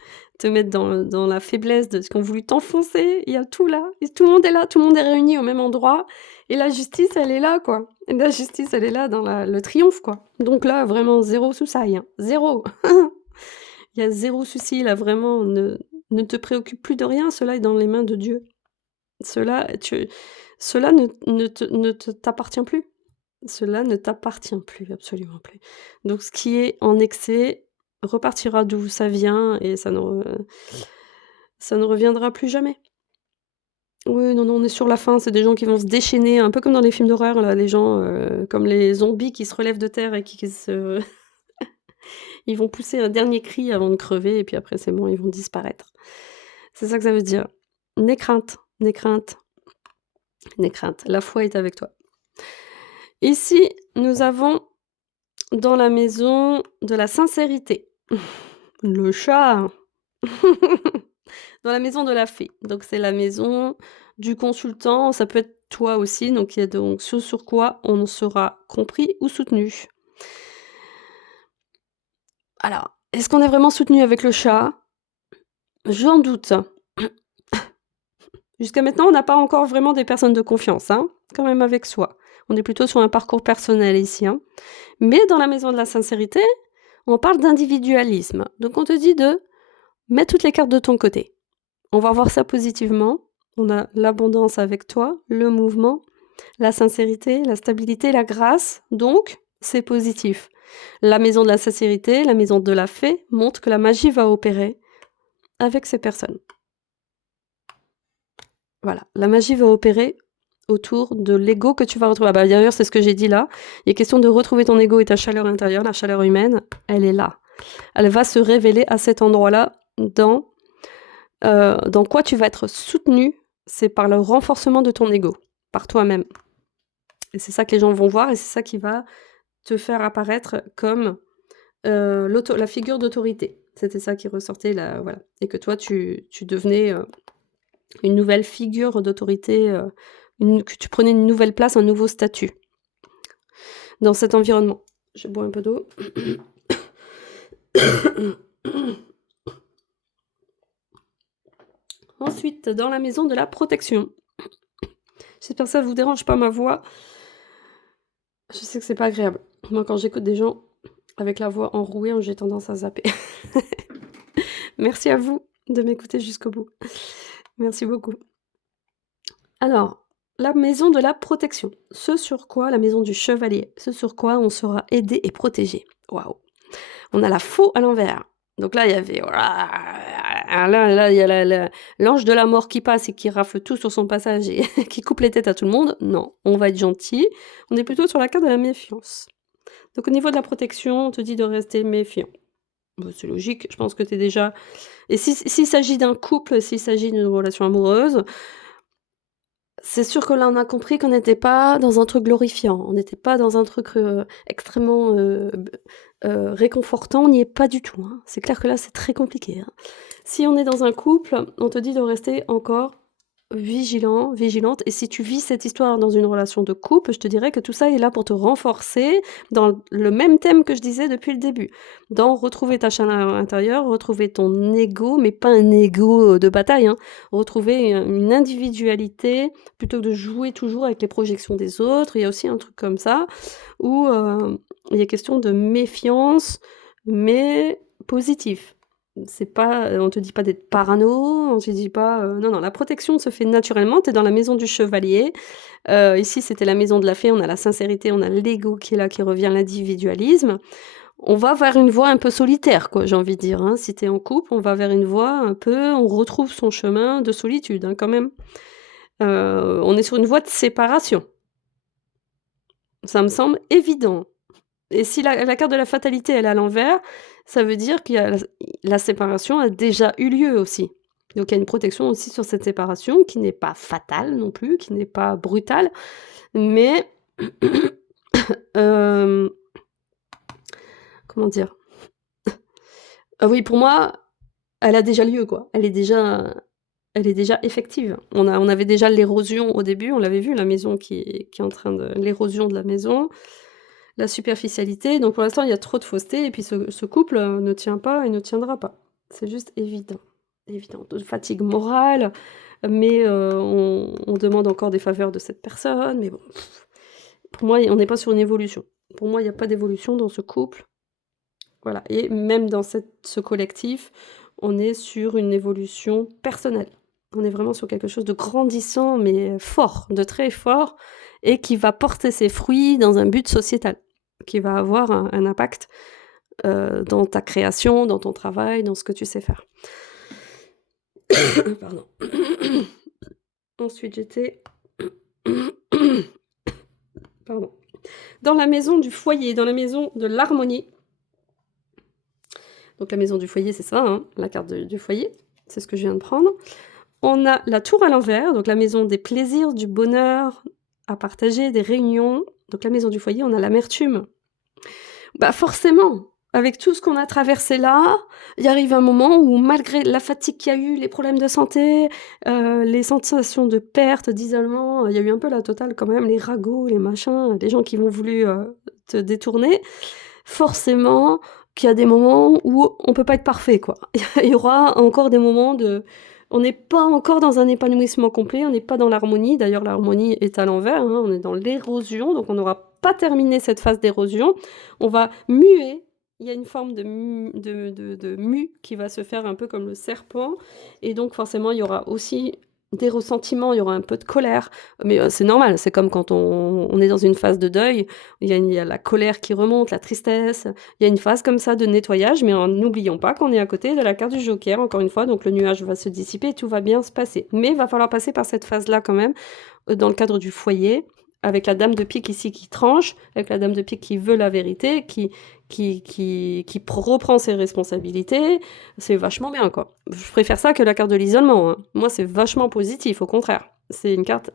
te mettre dans la faiblesse, qui ont voulu t'enfoncer, il y a tout là. Et tout le monde est là, tout le monde est réuni au même endroit. Et la justice, elle est là, quoi. Et la justice, elle est là dans le triomphe, quoi. Donc là, vraiment, zéro souci, hein. Zéro. Il y a zéro souci, là, vraiment. Ne te préoccupe plus de rien. Cela est dans les mains de Dieu. Cela ne t'appartient plus. Cela ne t'appartient plus, absolument plus. Donc ce qui est en excès repartira d'où ça vient et ça ne reviendra plus jamais. Oui, non, on est sur la fin, c'est des gens qui vont se déchaîner, un peu comme dans les films d'horreur, là, les gens comme les zombies qui se relèvent de terre et qui se... Ils vont pousser un dernier cri avant de crever et puis après c'est bon, ils vont disparaître. C'est ça que ça veut dire. N'aie crainte, n'aie crainte, n'aie crainte. La foi est avec toi. Ici, nous avons dans la maison de la sincérité. Le chat. Dans la maison de la fée. Donc c'est la maison du consultant, ça peut être toi aussi, donc il y a donc ce sur quoi on sera compris ou soutenu. Alors, est-ce qu'on est vraiment soutenu avec le chat? J'en doute. Jusqu'à maintenant, on n'a pas encore vraiment des personnes de confiance, hein, quand même avec soi. On est plutôt sur un parcours personnel ici. Hein. Mais dans la maison de la sincérité, on parle d'individualisme. Donc on te dit de mettre toutes les cartes de ton côté. On va voir ça positivement. On a l'abondance avec toi, le mouvement, la sincérité, la stabilité, la grâce. Donc, c'est positif. La maison de la sincérité, la maison de la fée, montre que la magie va opérer avec ces personnes. Voilà, la magie va opérer autour de l'ego que tu vas retrouver. Ah bah, d'ailleurs, c'est ce que j'ai dit là. Il est question de retrouver ton ego et ta chaleur intérieure, la chaleur humaine. Elle est là. Elle va se révéler à cet endroit-là dans quoi tu vas être soutenu. C'est par le renforcement de ton ego, par toi-même. Et c'est ça que les gens vont voir et c'est ça qui va te faire apparaître comme la figure d'autorité. C'était ça qui ressortait là, voilà. Et que toi, tu devenais une nouvelle figure d'autorité, que tu prenais une nouvelle place, un nouveau statut dans cet environnement. Je bois un peu d'eau. Ensuite, dans la maison de la protection. J'espère que ça ne vous dérange pas ma voix. Je sais que c'est pas agréable. Moi, quand j'écoute des gens avec la voix enrouée, j'ai tendance à zapper. Merci à vous de m'écouter jusqu'au bout. Merci beaucoup. Alors, la maison de la protection. Ce sur quoi, la maison du chevalier, ce sur quoi on sera aidé et protégé. Waouh. On a la faux à l'envers. Donc là, il y avait... Là, il y a l'ange de la mort qui passe et qui rafle tout sur son passage et qui coupe les têtes à tout le monde. Non, on va être gentil. On est plutôt sur la carte de la méfiance. Donc au niveau de la protection, on te dit de rester méfiant. Bon, c'est logique, je pense que tu es déjà... Et s'il s'agit d'un couple, s'il s'agit d'une relation amoureuse, c'est sûr que là, on a compris qu'on n'était pas dans un truc glorifiant. On n'était pas dans un truc extrêmement réconfortant. On n'y est pas du tout. Hein. C'est clair que là, c'est très compliqué. Hein. Si on est dans un couple, on te dit de rester encore vigilant, vigilante. Et si tu vis cette histoire dans une relation de couple, je te dirais que tout ça est là pour te renforcer dans le même thème que je disais depuis le début. Dans retrouver ta chaleur intérieure, retrouver ton ego, mais pas un ego de bataille, hein. Retrouver une individualité plutôt que de jouer toujours avec les projections des autres. Il y a aussi un truc comme ça où il y a question de méfiance, mais positif. C'est pas, on te dit pas d'être parano, on te dit pas... non, la protection se fait naturellement, tu es dans la maison du chevalier. Ici, c'était la maison de la fée, on a la sincérité, on a l'ego qui est là, qui revient, l'individualisme. On va vers une voie un peu solitaire, quoi, j'ai envie de dire. Hein. Si tu es en couple, on va vers une voie un peu... On retrouve son chemin de solitude, hein, quand même. On est sur une voie de séparation. Ça me semble évident. Et si la carte de la fatalité, elle est à l'envers, ça veut dire que la séparation a déjà eu lieu aussi. Donc il y a une protection aussi sur cette séparation qui n'est pas fatale non plus, qui n'est pas brutale, mais Hem, comment dire? Oui, pour moi, elle a déjà lieu, quoi. Elle est déjà effective. On avait déjà l'érosion au début, on l'avait vu, la maison qui est en train de l'érosion de la maison, la superficialité, donc pour l'instant, il y a trop de fausseté et puis ce couple, ne tient pas et ne tiendra pas. C'est juste évident, évident. De fatigue morale, mais on demande encore des faveurs de cette personne, mais bon, pour moi, on n'est pas sur une évolution. Pour moi, il y a pas d'évolution dans ce couple, voilà, et même dans ce collectif, on est sur une évolution personnelle. On est vraiment sur quelque chose de grandissant, mais fort, de très fort et qui va porter ses fruits dans un but sociétal, qui va avoir un impact, dans ta création, dans ton travail, dans ce que tu sais faire. Pardon. Ensuite, j'étais pardon. Dans la maison du foyer, dans la maison de l'harmonie. Donc la maison du foyer, c'est ça, hein, la carte du foyer, c'est ce que je viens de prendre. On a la tour à l'envers, donc la maison des plaisirs, du bonheur à partager, des réunions. Donc la maison du foyer, on a l'amertume. Bah forcément, avec tout ce qu'on a traversé là, il arrive un moment où malgré la fatigue qu'il y a eu, les problèmes de santé, les sensations de perte, d'isolement, il y a eu un peu la totale quand même, les ragots, les machins, les gens qui vont voulu, te détourner. Forcément qu'il y a des moments où on peut pas être parfait, quoi. Il y aura encore des moments on n'est pas encore dans un épanouissement complet, on n'est pas dans l'harmonie. D'ailleurs, l'harmonie est à l'envers, hein, on est dans l'érosion, donc on n'aura pas terminé cette phase d'érosion. On va muer, il y a une forme de mue qui va se faire un peu comme le serpent et donc forcément, il y aura aussi des ressentiments, il y aura un peu de colère, mais c'est normal, c'est comme quand on est dans une phase de deuil, il y a la colère qui remonte, la tristesse, il y a une phase comme ça de nettoyage, mais n'oublions pas qu'on est à côté de la carte du Joker, encore une fois, donc le nuage va se dissiper et tout va bien se passer. Mais il va falloir passer par cette phase-là quand même, dans le cadre du foyer, avec la dame de pique ici qui tranche, avec la dame de pique qui veut la vérité, qui reprend ses responsabilités. C'est vachement bien, quoi. Je préfère ça que la carte de l'isolement, hein. Moi, c'est vachement positif, au contraire. C'est une carte,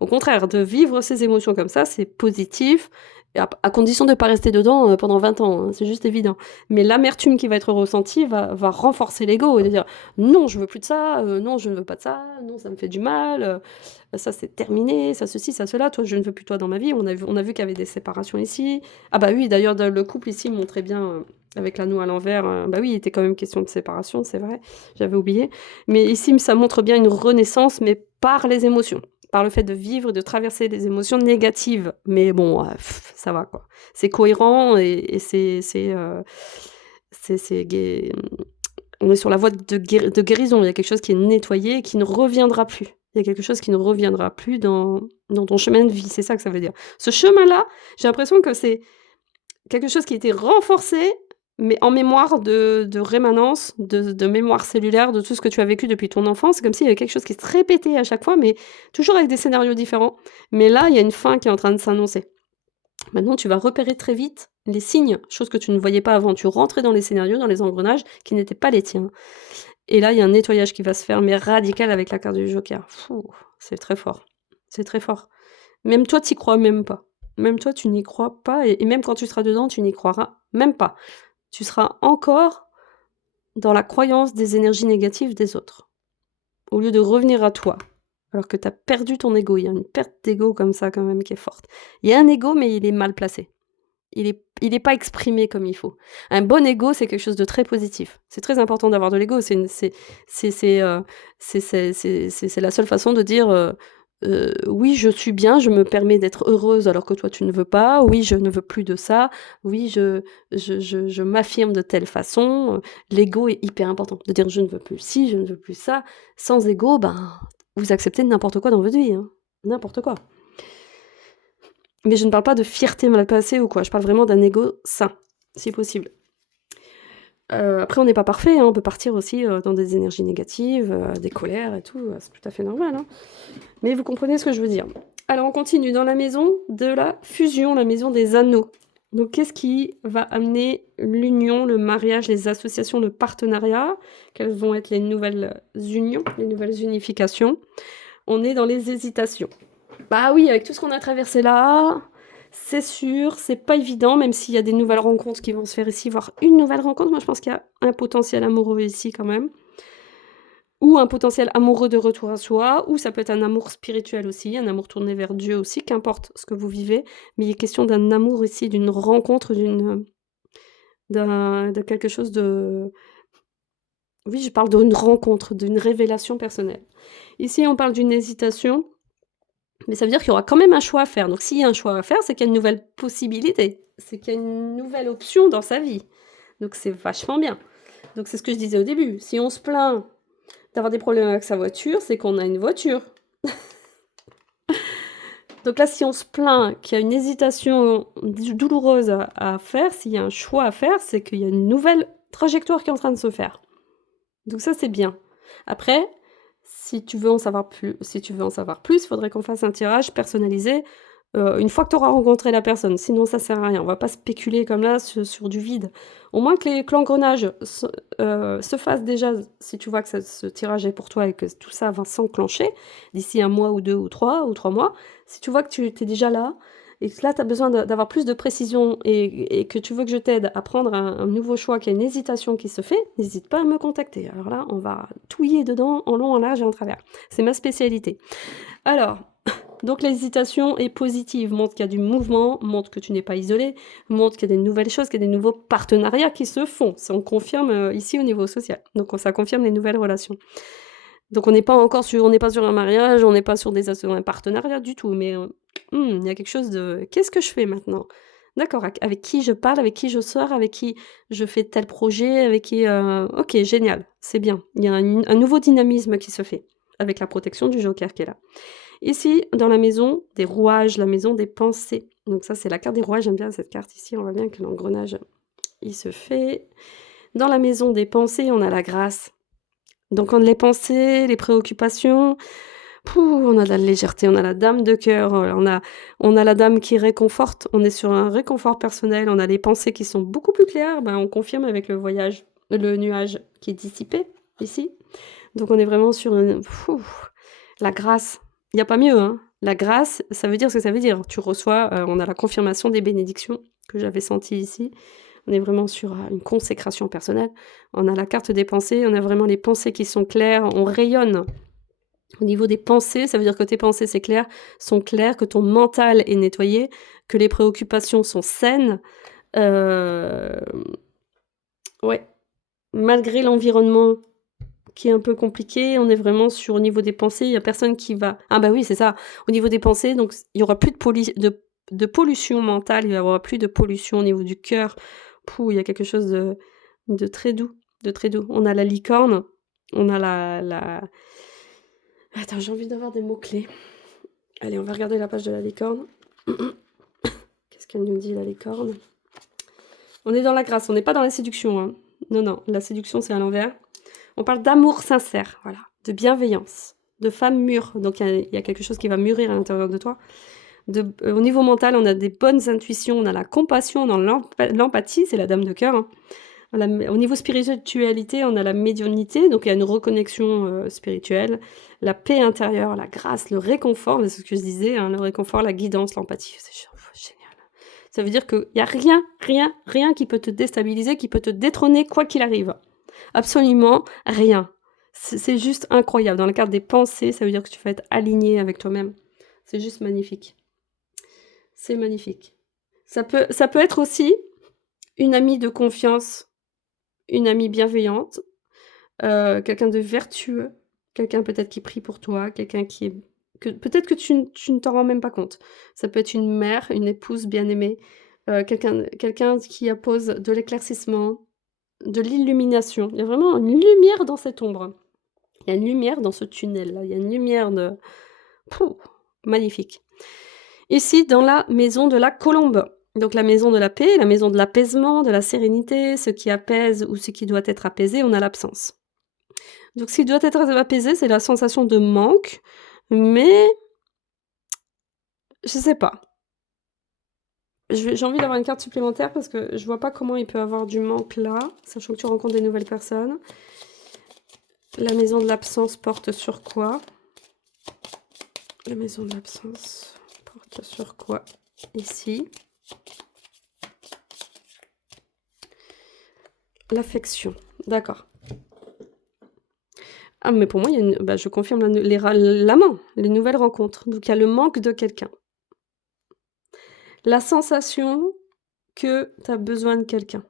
au contraire, de vivre ses émotions comme ça, c'est positif, et à condition de ne pas rester dedans pendant 20 ans, hein, c'est juste évident. Mais l'amertume qui va être ressentie va renforcer l'ego et de dire non, je veux plus de ça, non, je ne veux pas de ça, non, ça me fait du mal, ça c'est terminé, ça ceci, ça cela, toi, je ne veux plus toi dans ma vie. On a vu qu'il y avait des séparations ici. Ah bah oui, d'ailleurs, le couple ici montrait bien, avec l'anneau à l'envers, bah oui, il était quand même question de séparation, c'est vrai, j'avais oublié. Mais ici, ça montre bien une renaissance, mais par les émotions, par le fait de vivre, de traverser les émotions négatives. Mais bon, ça va quoi. C'est cohérent et on est sur la voie de guérison. Il y a quelque chose qui est nettoyé et qui ne reviendra plus. Il y a quelque chose qui ne reviendra plus dans ton chemin de vie. C'est ça que ça veut dire. Ce chemin-là, j'ai l'impression que c'est quelque chose qui a été renforcé, mais en mémoire de rémanence, de mémoire cellulaire, de tout ce que tu as vécu depuis ton enfance. C'est comme s'il y avait quelque chose qui se répétait à chaque fois, mais toujours avec des scénarios différents. Mais là, il y a une fin qui est en train de s'annoncer. Maintenant, tu vas repérer très vite les signes, chose que tu ne voyais pas avant. Tu rentrais dans les scénarios, dans les engrenages qui n'étaient pas les tiens. Et là, il y a un nettoyage qui va se faire, mais radical avec la carte du Joker. Fou, c'est très fort. C'est très fort. Même toi, tu y crois même pas. Même toi, tu n'y crois pas, et même quand tu seras dedans, tu n'y croiras même pas. Tu seras encore dans la croyance des énergies négatives des autres, au lieu de revenir à toi, alors que tu as perdu ton ego. Il y a une perte d'ego comme ça quand même qui est forte. Il y a un ego, mais il est mal placé. Il est pas exprimé comme il faut. Un bon ego, c'est quelque chose de très positif. C'est très important d'avoir de l'ego. C'est la seule façon de dire oui, je suis bien, je me permets d'être heureuse alors que toi tu ne veux pas. Oui, je ne veux plus de ça. Oui, je m'affirme de telle façon. L'ego est hyper important. De dire je ne veux plus ci, je ne veux plus ça. Sans ego, ben, vous acceptez n'importe quoi dans votre vie, hein. N'importe quoi. Mais je ne parle pas de fierté mal placée ou quoi, je parle vraiment d'un ego sain, si possible. Après on n'est pas parfait, hein, on peut partir aussi, dans des énergies négatives, des colères et tout, c'est tout à fait normal, hein. Mais vous comprenez ce que je veux dire. Alors on continue dans la maison de la fusion, la maison des anneaux. Donc qu'est-ce qui va amener l'union, le mariage, les associations, le partenariat? Quelles vont être les nouvelles unions, les nouvelles unifications? On est dans les hésitations. Bah oui, avec tout ce qu'on a traversé là, c'est sûr, c'est pas évident, même s'il y a des nouvelles rencontres qui vont se faire ici, voire une nouvelle rencontre. Moi, je pense qu'il y a un potentiel amoureux ici quand même. Ou un potentiel amoureux de retour à soi, ou ça peut être un amour spirituel aussi, un amour tourné vers Dieu aussi, qu'importe ce que vous vivez. Mais il est question d'un amour ici, d'une rencontre, de quelque chose de... Oui, je parle d'une rencontre, d'une révélation personnelle. Ici, on parle d'une hésitation. Mais ça veut dire qu'il y aura quand même un choix à faire. Donc s'il y a un choix à faire, c'est qu'il y a une nouvelle possibilité. C'est qu'il y a une nouvelle option dans sa vie. Donc c'est vachement bien. Donc c'est ce que je disais au début. Si on se plaint d'avoir des problèmes avec sa voiture, c'est qu'on a une voiture. Donc là, si on se plaint qu'il y a une hésitation douloureuse à faire, s'il y a un choix à faire, c'est qu'il y a une nouvelle trajectoire qui est en train de se faire. Donc ça, c'est bien. Après, si tu veux en savoir plus, il faudrait qu'on fasse un tirage personnalisé une fois que tu auras rencontré la personne. Sinon, ça sert à rien. On va pas spéculer comme là sur du vide. Au moins que l'engrenage se fasse déjà, si tu vois que ce tirage est pour toi et que tout ça va s'enclencher d'ici un mois ou 2 ou 3 ou 3 mois. Si tu vois que tu es déjà là et que là, tu as besoin d'avoir plus de précision et que tu veux que je t'aide à prendre un nouveau choix, qu'il y a une hésitation qui se fait, n'hésite pas à me contacter. Alors là, on va touiller dedans en long, en large et en travers. C'est ma spécialité. Alors, donc l'hésitation est positive, montre qu'il y a du mouvement, montre que tu n'es pas isolé, montre qu'il y a des nouvelles choses, qu'il y a des nouveaux partenariats qui se font. Ça, on confirme ici au niveau social. Donc ça confirme les nouvelles relations. Donc on n'est pas sur un mariage, on n'est pas sur un partenariat du tout, mais il y a quelque chose de qu'est-ce que je fais maintenant? D'accord, avec qui je parle, avec qui je sors, avec qui je fais tel projet, avec qui OK, génial, c'est bien. Il y a un nouveau dynamisme qui se fait avec la protection du joker qui est là. Ici, dans la maison des rouages, la maison des pensées. Donc ça, c'est la carte des rouages. J'aime bien cette carte ici. On voit bien que l'engrenage, il se fait. Dans la maison des pensées, on a la grâce. Donc on a les pensées, les préoccupations. On a de la légèreté, on a la dame de cœur, on a la dame qui réconforte. On est sur un réconfort personnel. On a les pensées qui sont beaucoup plus claires. On confirme avec le nuage qui est dissipé ici. Donc on est vraiment sur la grâce. Il n'y a pas mieux, hein. La grâce, ça veut dire ce que ça veut dire. Tu reçois, on a la confirmation des bénédictions que j'avais senties ici. On est vraiment sur une consécration personnelle. On a la carte des pensées, on a vraiment les pensées qui sont claires, on rayonne. Au niveau des pensées, ça veut dire que tes pensées, c'est clair, sont claires, que ton mental est nettoyé, que les préoccupations sont saines. Ouais. Malgré l'environnement qui est un peu compliqué, on est vraiment sur au niveau des pensées, il y a personne qui va... Ah bah oui, c'est ça. Au niveau des pensées, donc il y aura plus de pollution mentale, il y aura plus de pollution au niveau du cœur. Il y a quelque chose de très doux, de très doux. On a la licorne, on a la... Attends, j'ai envie d'avoir des mots-clés. Allez, on va regarder la page de la licorne. Qu'est-ce qu'elle nous dit, la licorne? On est dans la grâce, on n'est pas dans la séduction. Hein. Non, la séduction, c'est à l'envers. On parle d'amour sincère, voilà, de bienveillance, de femme mûre. Donc il y a quelque chose qui va mûrir à l'intérieur de toi. Au niveau mental, on a des bonnes intuitions, on a la compassion, on a l'empathie, c'est la dame de cœur. Hein. Au niveau spiritualité, on a la médiumnité, donc il y a une reconnexion spirituelle, la paix intérieure, la grâce, le réconfort, c'est ce que je disais, hein, le réconfort, la guidance, l'empathie, c'est génial. Ça veut dire qu'il n'y a rien qui peut te déstabiliser, qui peut te détrôner quoi qu'il arrive. Absolument rien. C'est juste incroyable. Dans la carte des pensées, ça veut dire que tu vas être aligné avec toi-même. C'est juste magnifique. C'est magnifique. Ça peut être aussi une amie de confiance, une amie bienveillante, quelqu'un de vertueux, quelqu'un peut-être qui prie pour toi, quelqu'un qui est... peut-être que tu ne t'en rends même pas compte. Ça peut être une mère, une épouse bien-aimée, quelqu'un qui appose de l'éclaircissement, de l'illumination. Il y a vraiment une lumière dans cette ombre. Il y a une lumière dans ce tunnel-là. Il y a une lumière de... magnifique. Ici, dans la maison de la colombe. Donc la maison de la paix, la maison de l'apaisement, de la sérénité, ce qui apaise ou ce qui doit être apaisé, on a l'absence. Donc ce qui doit être apaisé, c'est la sensation de manque, mais je sais pas. J'ai envie d'avoir une carte supplémentaire parce que je vois pas comment il peut avoir du manque là, sachant que tu rencontres des nouvelles personnes. La maison de l'absence porte sur quoi? La maison de l'absence porte sur quoi ici? L'affection, d'accord. Ah, mais pour moi, il y a bah, je confirme l'amant, les nouvelles rencontres. Donc, il y a le manque de quelqu'un. La sensation que tu as besoin de quelqu'un.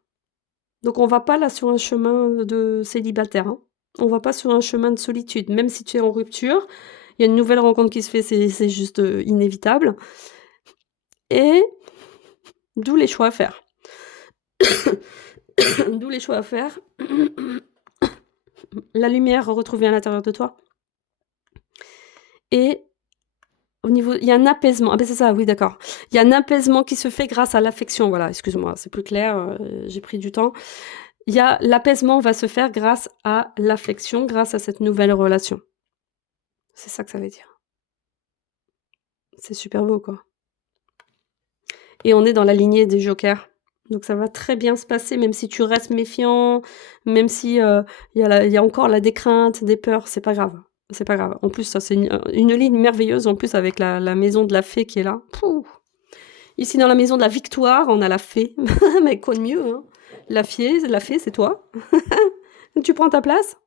Donc, on va pas là sur un chemin de célibataire. Hein. On va pas sur un chemin de solitude. Même si tu es en rupture, il y a une nouvelle rencontre qui se fait, c'est juste inévitable. Et d'où les choix à faire. D'où les choix à faire. La lumière retrouvée à l'intérieur de toi. Et au niveau, il y a un apaisement. Ah ben c'est ça, oui, d'accord. Il y a un apaisement qui se fait grâce à l'affection. Voilà, excuse-moi, c'est plus clair, j'ai pris du temps. L'apaisement va se faire grâce à l'affection, grâce à cette nouvelle relation. C'est ça que ça veut dire. C'est super beau, quoi. Et on est dans la lignée des jokers. Donc ça va très bien se passer, même si tu restes méfiant, même si il y a encore la décrainte, des peurs, c'est pas grave. C'est pas grave. En plus, ça c'est une ligne merveilleuse, en plus avec la maison de la fée qui est là. Pouh. Ici, dans la maison de la victoire, on a la fée. Mais quoi de mieux, hein? La fée, c'est toi. Tu prends ta place.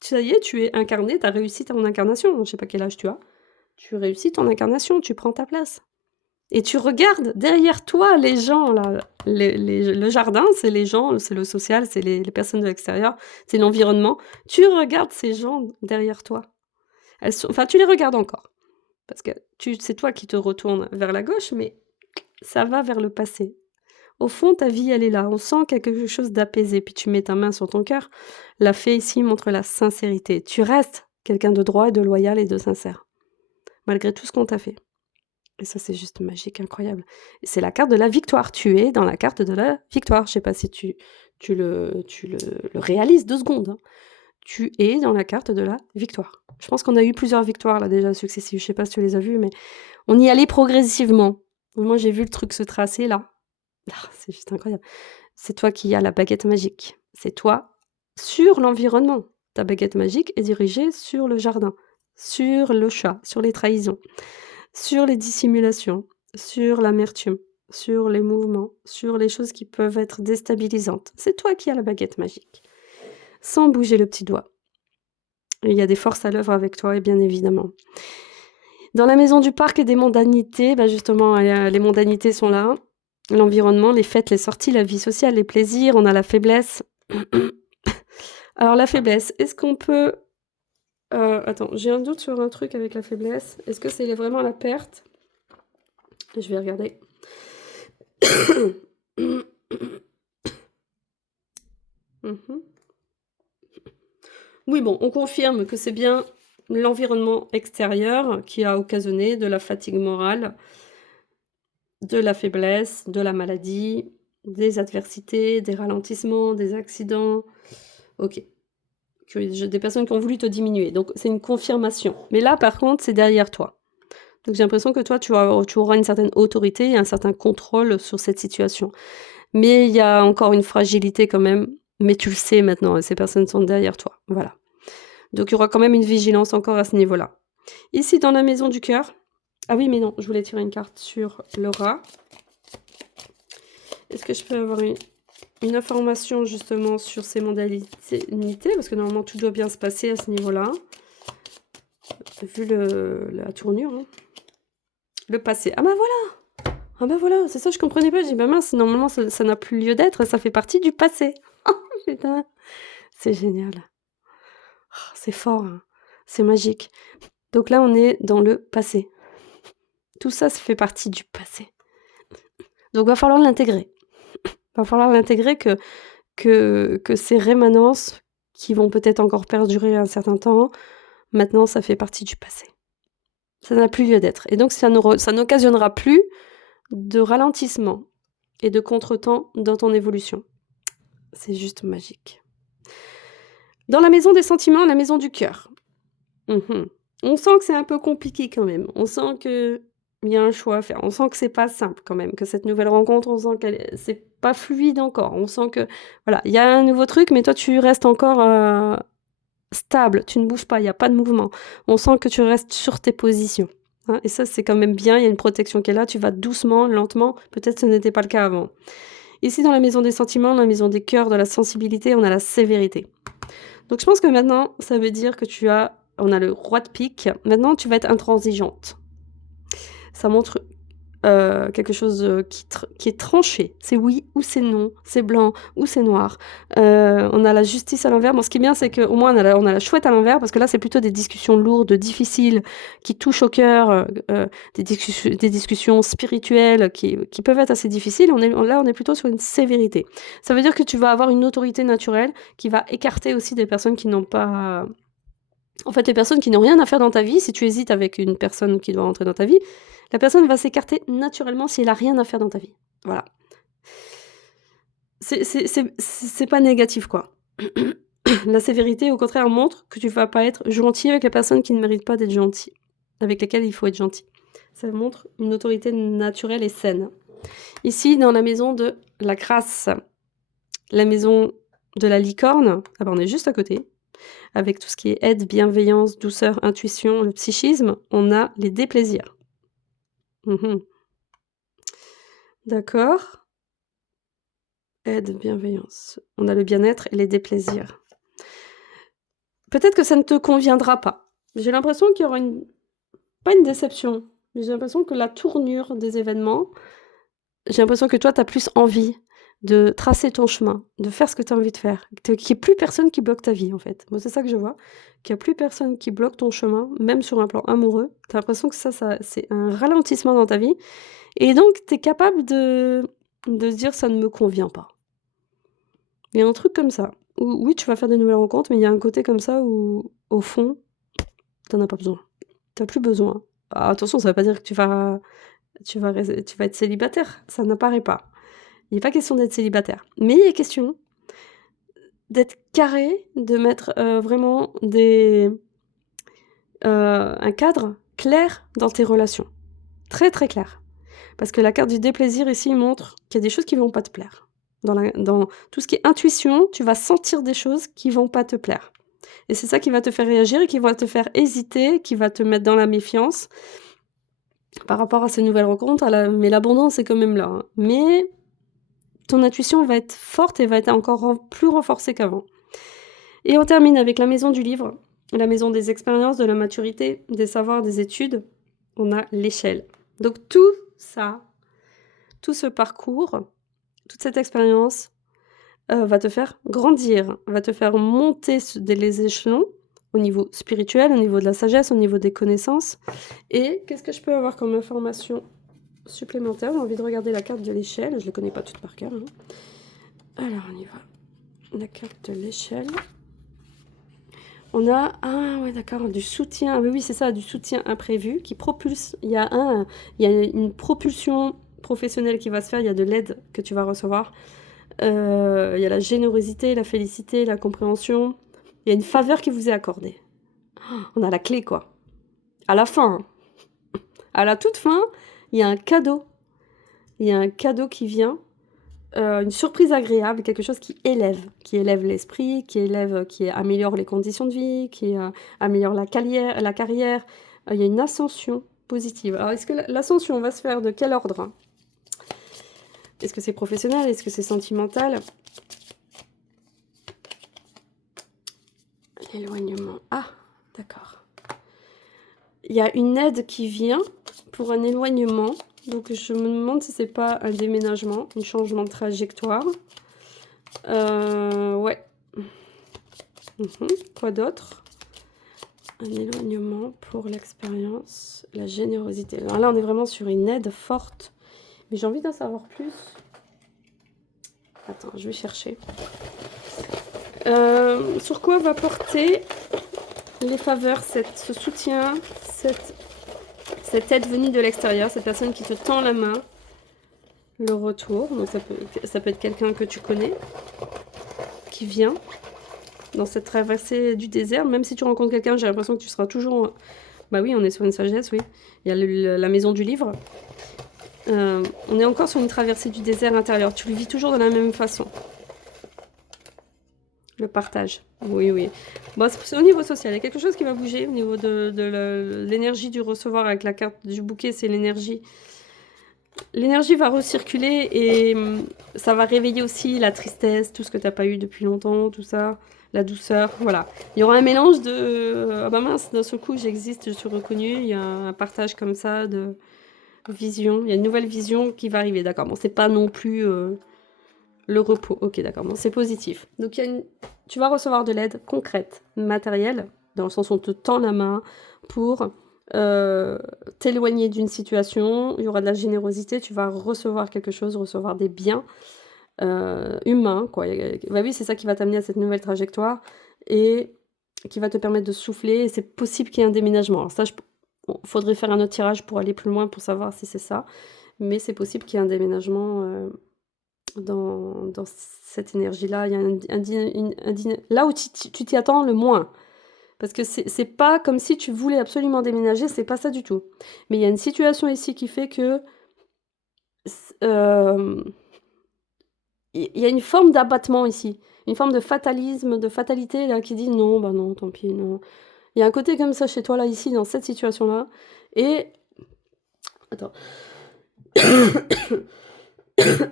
Ça y est, tu es incarné, tu as réussi ton incarnation. Je sais pas quel âge tu as. Tu réussis ton incarnation, tu prends ta place. Et tu regardes derrière toi les gens, là. Le jardin, c'est les gens, c'est le social, c'est les personnes de l'extérieur, c'est l'environnement. Tu regardes ces gens derrière toi. Enfin, tu les regardes encore. Parce que c'est toi qui te retournes vers la gauche, mais ça va vers le passé. Au fond, ta vie, elle est là. On sent qu'il y a quelque chose d'apaisé. Puis tu mets ta main sur ton cœur. La fée ici montre la sincérité. Tu restes quelqu'un de droit et de loyal et de sincère. Malgré tout ce qu'on t'a fait. Et ça, c'est juste magique, incroyable. Et c'est la carte de la victoire. Tu es dans la carte de la victoire. Je sais pas si tu le réalises 2 secondes. Hein. Tu es dans la carte de la victoire. Je pense qu'on a eu plusieurs victoires là déjà successives. Je sais pas si tu les as vues, mais on y allait progressivement. Moi, j'ai vu le truc se tracer là. Ah, c'est juste incroyable. C'est toi qui as la baguette magique. C'est toi sur l'environnement. Ta baguette magique est dirigée sur le jardin, sur le chat, sur les trahisons, sur les dissimulations, sur l'amertume, sur les mouvements, sur les choses qui peuvent être déstabilisantes. C'est toi qui as la baguette magique. Sans bouger le petit doigt. Il y a des forces à l'œuvre avec toi, et bien évidemment. Dans la maison du parc et des mondanités, bah justement, les mondanités sont là. L'environnement, les fêtes, les sorties, la vie sociale, les plaisirs, on a la faiblesse. Alors la faiblesse, est-ce qu'on peut... attends, j'ai un doute sur un truc avec la faiblesse. Est-ce que c'est vraiment la perte? Je vais regarder. Oui, bon, on confirme que c'est bien l'environnement extérieur qui a occasionné de la fatigue morale, de la faiblesse, de la maladie, des adversités, des ralentissements, des accidents. Ok. Des personnes qui ont voulu te diminuer. Donc, c'est une confirmation. Mais là, par contre, c'est derrière toi. Donc, j'ai l'impression que toi, tu auras une certaine autorité et un certain contrôle sur cette situation. Mais il y a encore une fragilité quand même. Mais tu le sais maintenant, ces personnes sont derrière toi. Voilà. Donc, il y aura quand même une vigilance encore à ce niveau-là. Ici, dans la maison du cœur. Ah oui, mais non, je voulais tirer une carte sur le rat. Est-ce que je peux avoir une information justement sur ces modalités? Parce que normalement, tout doit bien se passer à ce niveau-là. Vu la tournure. Hein. Le passé. Ah bah voilà! Ah bah voilà, c'est ça, je comprenais pas. J'ai dit, bah mince, normalement, ça n'a plus lieu d'être. Ça fait partie du passé. Putain, c'est génial. Oh, c'est fort. Hein. C'est magique. Donc là, on est dans le passé. Tout ça, ça fait partie du passé. Donc, va falloir l'intégrer. Va falloir l'intégrer que ces rémanences qui vont peut-être encore perdurer un certain temps, maintenant, ça fait partie du passé. Ça n'a plus lieu d'être. Et donc, ça n'occasionnera plus de ralentissement et de contretemps dans ton évolution. C'est juste magique. Dans la maison des sentiments, la maison du cœur. On sent que c'est un peu compliqué quand même. On sent qu'il y a un choix à faire. On sent que c'est pas simple quand même. Que cette nouvelle rencontre, on sent que c'est pas fluide encore. On sent que, voilà, il y a un nouveau truc, mais toi, tu restes encore stable. Tu ne bouges pas, il n'y a pas de mouvement. On sent que tu restes sur tes positions. Hein, et ça, c'est quand même bien, il y a une protection qui est là, tu vas doucement, lentement, peut-être ce n'était pas le cas avant. Ici, dans la maison des sentiments, dans la maison des cœurs, de la sensibilité, on a la sévérité. Donc je pense que maintenant, ça veut dire que on a le roi de pique, maintenant tu vas être intransigeante. Ça montre quelque chose qui est tranché. C'est oui ou c'est non, c'est blanc ou c'est noir. On a la justice à l'envers. Bon, ce qui est bien, c'est qu'au moins on a la chouette à l'envers, parce que là, c'est plutôt des discussions lourdes, difficiles, qui touchent au cœur, des discussions spirituelles qui peuvent être assez difficiles. Là, on est plutôt sur une sévérité. Ça veut dire que tu vas avoir une autorité naturelle qui va écarter aussi des personnes qui n'ont pas... En fait, les personnes qui n'ont rien à faire dans ta vie, si tu hésites avec une personne qui doit rentrer dans ta vie, la personne va s'écarter naturellement si elle a rien à faire dans ta vie. Voilà. C'est pas négatif, quoi. La sévérité, au contraire, montre que tu vas pas être gentil avec les personnes qui ne méritent pas d'être gentilles, avec lesquelles il faut être gentil. Ça montre une autorité naturelle et saine. Ici, dans la maison de la grâce, la maison de la licorne, ah ben on est juste à côté, avec tout ce qui est aide, bienveillance, douceur, intuition, le psychisme, on a les déplaisirs. D'accord. Aide, bienveillance. On a le bien-être et les déplaisirs. Peut-être que ça ne te conviendra pas. J'ai l'impression qu'il y aura pas une déception, mais j'ai l'impression que la tournure des événements, j'ai l'impression que toi, tu as plus envie de tracer ton chemin, de faire ce que tu as envie de faire, qu'il n'y ait plus personne qui bloque ta vie, en fait. Moi, c'est ça que je vois, qu'il n'y a plus personne qui bloque ton chemin, même sur un plan amoureux. Tu as l'impression que ça c'est un ralentissement dans ta vie, et donc tu es capable de se dire « ça ne me convient pas ». Il y a un truc comme ça, où oui, tu vas faire des nouvelles rencontres, mais il y a un côté comme ça où, au fond, tu n'en as pas besoin. Tu n'as plus besoin. Alors, attention, ça ne veut pas dire que tu vas être célibataire, ça n'apparaît pas. Il n'est pas question d'être célibataire, mais il est question d'être carré, de mettre vraiment un cadre clair dans tes relations. Très très clair. Parce que la carte du déplaisir ici montre qu'il y a des choses qui ne vont pas te plaire. Dans tout ce qui est intuition, tu vas sentir des choses qui ne vont pas te plaire. Et c'est ça qui va te faire réagir et qui va te faire hésiter, qui va te mettre dans la méfiance par rapport à ces nouvelles rencontres. Mais l'abondance est quand même là. Hein. Mais ton intuition va être forte et va être encore plus renforcée qu'avant. Et on termine avec la maison du livre, la maison des expériences, de la maturité, des savoirs, des études. On a l'échelle. Donc tout ça, tout ce parcours, toute cette expérience va te faire grandir, va te faire monter les échelons au niveau spirituel, au niveau de la sagesse, au niveau des connaissances. Et qu'est-ce que je peux avoir comme information supplémentaire? J'ai envie de regarder la carte de l'échelle, je ne les connais pas toutes par cœur. Hein. Alors on y va. La carte de l'échelle. On a, ouais d'accord, du soutien, oui c'est ça, du soutien imprévu qui propulse, il y a une propulsion professionnelle qui va se faire, il y a de l'aide que tu vas recevoir, il y a la générosité, la félicité, la compréhension, il y a une faveur qui vous est accordée. On a la clé quoi. À la fin, à la toute fin, il y a un cadeau. Il y a un cadeau qui vient, une surprise agréable, quelque chose qui élève l'esprit, qui améliore les conditions de vie, qui améliore la carrière. Il y a une ascension positive. Alors, est-ce que l'ascension va se faire de quel ordre? Est-ce que c'est professionnel? Est-ce que c'est sentimental? L'éloignement. Ah, d'accord. Il y a une aide qui vient pour un éloignement. Donc, je me demande si c'est pas un déménagement, un changement de trajectoire. Ouais. Quoi d'autre? Un éloignement pour l'expérience, la générosité. Alors là, on est vraiment sur une aide forte. Mais j'ai envie d'en savoir plus. Attends, je vais chercher. Sur quoi va porter les faveurs, ce soutien, cette aide venue de l'extérieur, cette personne qui te tend la main, le retour. Donc ça peut être quelqu'un que tu connais, qui vient dans cette traversée du désert. Même si tu rencontres quelqu'un, j'ai l'impression que tu seras toujours... Bah oui, on est sur une sagesse, oui. Il y a la maison du livre. On est encore sur une traversée du désert intérieur. Tu le vis toujours de la même façon. Le partage. Oui, oui. Bon, c'est au niveau social. Il y a quelque chose qui va bouger au niveau de l'énergie du recevoir avec la carte du bouquet. C'est l'énergie. L'énergie va recirculer et ça va réveiller aussi la tristesse, tout ce que tu n'as pas eu depuis longtemps, tout ça, la douceur, voilà. Il y aura un mélange de ah bah mince, d'un seul coup j'existe, je suis reconnue, il y a un partage comme ça de vision, il y a une nouvelle vision qui va arriver, d'accord. Bon, c'est pas non plus le repos, ok, d'accord, bon, c'est positif. Donc tu vas recevoir de l'aide concrète, matérielle, dans le sens où on te tend la main pour t'éloigner d'une situation, il y aura de la générosité, tu vas recevoir quelque chose, recevoir des biens humains, quoi. Bah oui, c'est ça qui va t'amener à cette nouvelle trajectoire et qui va te permettre de souffler. Et c'est possible qu'il y ait un déménagement. Alors ça, faudrait faire un autre tirage pour aller plus loin pour savoir si c'est ça, mais c'est possible qu'il y ait un déménagement dans cette énergie-là. Il y a là où tu t'y attends le moins. Parce que c'est pas comme si tu voulais absolument déménager, c'est pas ça du tout. Mais il y a une situation ici qui fait que il y a une forme d'abattement ici, une forme de fatalisme, de fatalité là qui dit non, bah non, tant pis, non. Il y a un côté comme ça chez toi là ici dans cette situation-là et attends.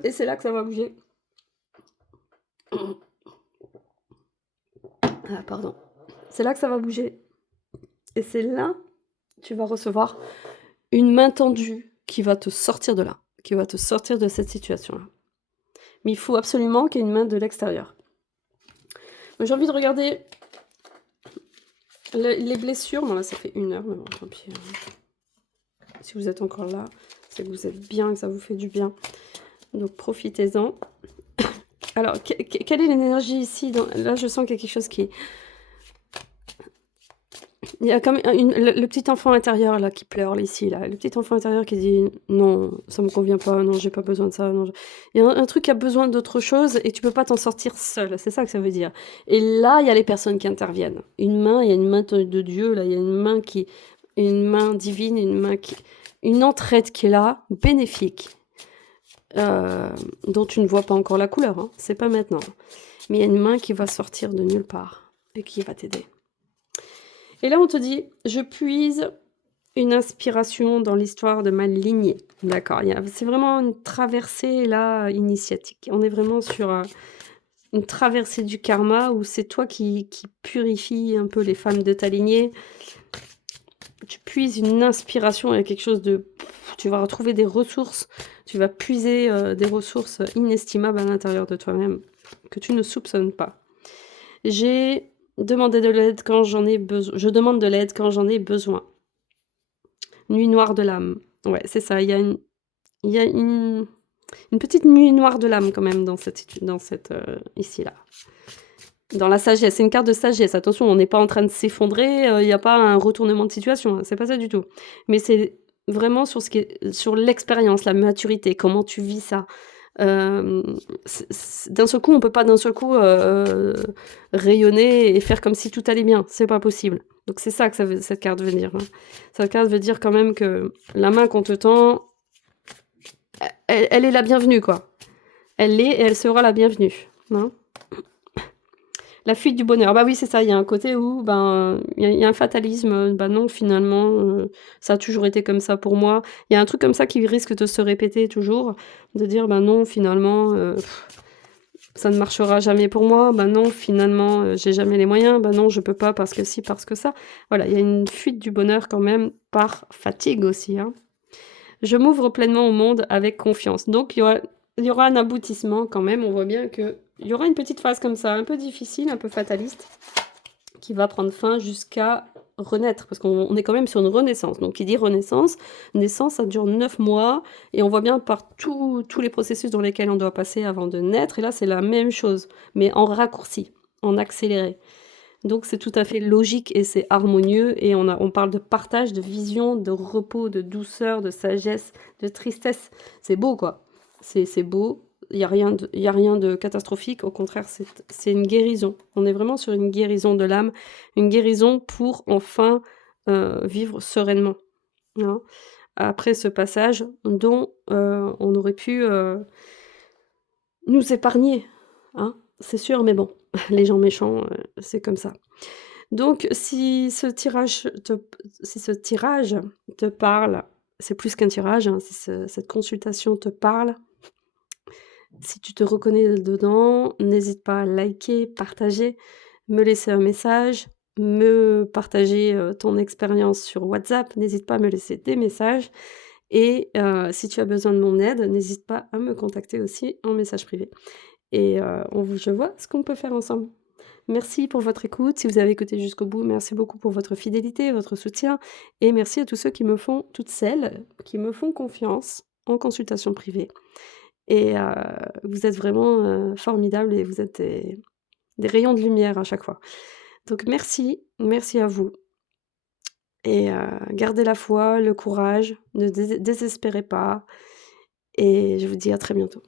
Et c'est là que ça va bouger. Ah pardon. C'est là que ça va bouger. Et c'est là tu vas recevoir une main tendue qui va te sortir de là, qui va te sortir de cette situation-là. Mais il faut absolument qu'il y ait une main de l'extérieur. J'ai envie de regarder les blessures. Bon là ça fait 1 heure, mais bon tant pis. Si vous êtes encore là, c'est que vous êtes bien, que ça vous fait du bien. Donc profitez-en. Alors, quelle est l'énergie ici là, je sens qu'il y a quelque chose qui... Il y a comme le petit enfant intérieur là qui pleure ici, là. Le petit enfant intérieur qui dit non, ça me convient pas, non, j'ai pas besoin de ça. Non, il y a un truc qui a besoin d'autre chose et tu peux pas t'en sortir seul. C'est ça que ça veut dire. Et là, il y a les personnes qui interviennent. Il y a une main de Dieu, là, il y a une main divine, une entraide qui est là, bénéfique, dont tu ne vois pas encore la couleur, hein. C'est pas maintenant. Mais il y a une main qui va sortir de nulle part et qui va t'aider. Et là, on te dit, je puise une inspiration dans l'histoire de ma lignée. D'accord, c'est vraiment une traversée, là, initiatique. On est vraiment sur une traversée du karma où c'est toi qui purifie un peu les femmes de ta lignée. Tu puises une inspiration avec quelque chose de... Tu vas retrouver des ressources, tu vas puiser des ressources inestimables à l'intérieur de toi-même que tu ne soupçonnes pas. J'ai demandé de l'aide quand j'en ai besoin. Je demande de l'aide quand j'en ai besoin. Nuit noire de l'âme. Ouais, c'est ça. Il y a une petite nuit noire de l'âme quand même dans cette ici-là. Dans la sagesse. C'est une carte de sagesse. Attention, on n'est pas en train de s'effondrer. Il n'y a pas un retournement de situation. Hein, c'est pas ça du tout. Mais c'est vraiment sur l'expérience, la maturité. Comment tu vis ça. D'un seul coup, on peut pas d'un seul coup rayonner et faire comme si tout allait bien. C'est pas possible. Donc c'est ça que cette carte veut dire. Hein. Cette carte veut dire quand même que la main qu'on te tend, elle est la bienvenue, quoi. Elle l'est et elle sera la bienvenue. Hein. La fuite du bonheur. Bah oui, c'est ça. Il y a un côté où, il y a un fatalisme. Bah non, finalement, ça a toujours été comme ça pour moi. Il y a un truc comme ça qui risque de se répéter toujours. De dire, bah non, finalement, ça ne marchera jamais pour moi. Bah non, finalement, j'ai jamais les moyens. Bah non, je peux pas parce que si, parce que ça. Voilà, il y a une fuite du bonheur quand même par fatigue aussi. Hein. Je m'ouvre pleinement au monde avec confiance. Donc, il y aura un aboutissement quand même. On voit bien qu'il y aura une petite phase comme ça, un peu difficile, un peu fataliste, qui va prendre fin jusqu'à renaître. Parce qu'on est quand même sur une renaissance. Donc, qui dit renaissance, naissance, ça dure 9 mois. Et on voit bien par tous les processus dans lesquels on doit passer avant de naître. Et là, c'est la même chose, mais en raccourci, en accéléré. Donc c'est tout à fait logique et c'est harmonieux et on parle de partage, de vision, de repos, de douceur, de sagesse, de tristesse. C'est beau quoi. C'est beau. Il y a rien de catastrophique. Au contraire, c'est une guérison. On est vraiment sur une guérison de l'âme, une guérison pour enfin vivre sereinement. Hein. Après ce passage dont on aurait pu nous épargner. Hein. C'est sûr, mais bon. Les gens méchants, c'est comme ça. Donc si ce tirage te parle, c'est plus qu'un tirage, hein, si cette consultation te parle, si tu te reconnais dedans, n'hésite pas à liker, partager, me laisser un message, me partager, ton expérience sur WhatsApp, n'hésite pas à me laisser des messages et si tu as besoin de mon aide, n'hésite pas à me contacter aussi en message privé et je vois ce qu'on peut faire ensemble. Merci pour votre écoute. Si vous avez écouté jusqu'au bout, merci beaucoup pour votre fidélité, votre soutien et merci à tous ceux qui me font toutes celles qui me font confiance en consultation privée et vous êtes vraiment, formidables et vous êtes des rayons de lumière à chaque fois. Donc merci, merci à vous et gardez la foi, le courage, ne désespérez pas et je vous dis à très bientôt.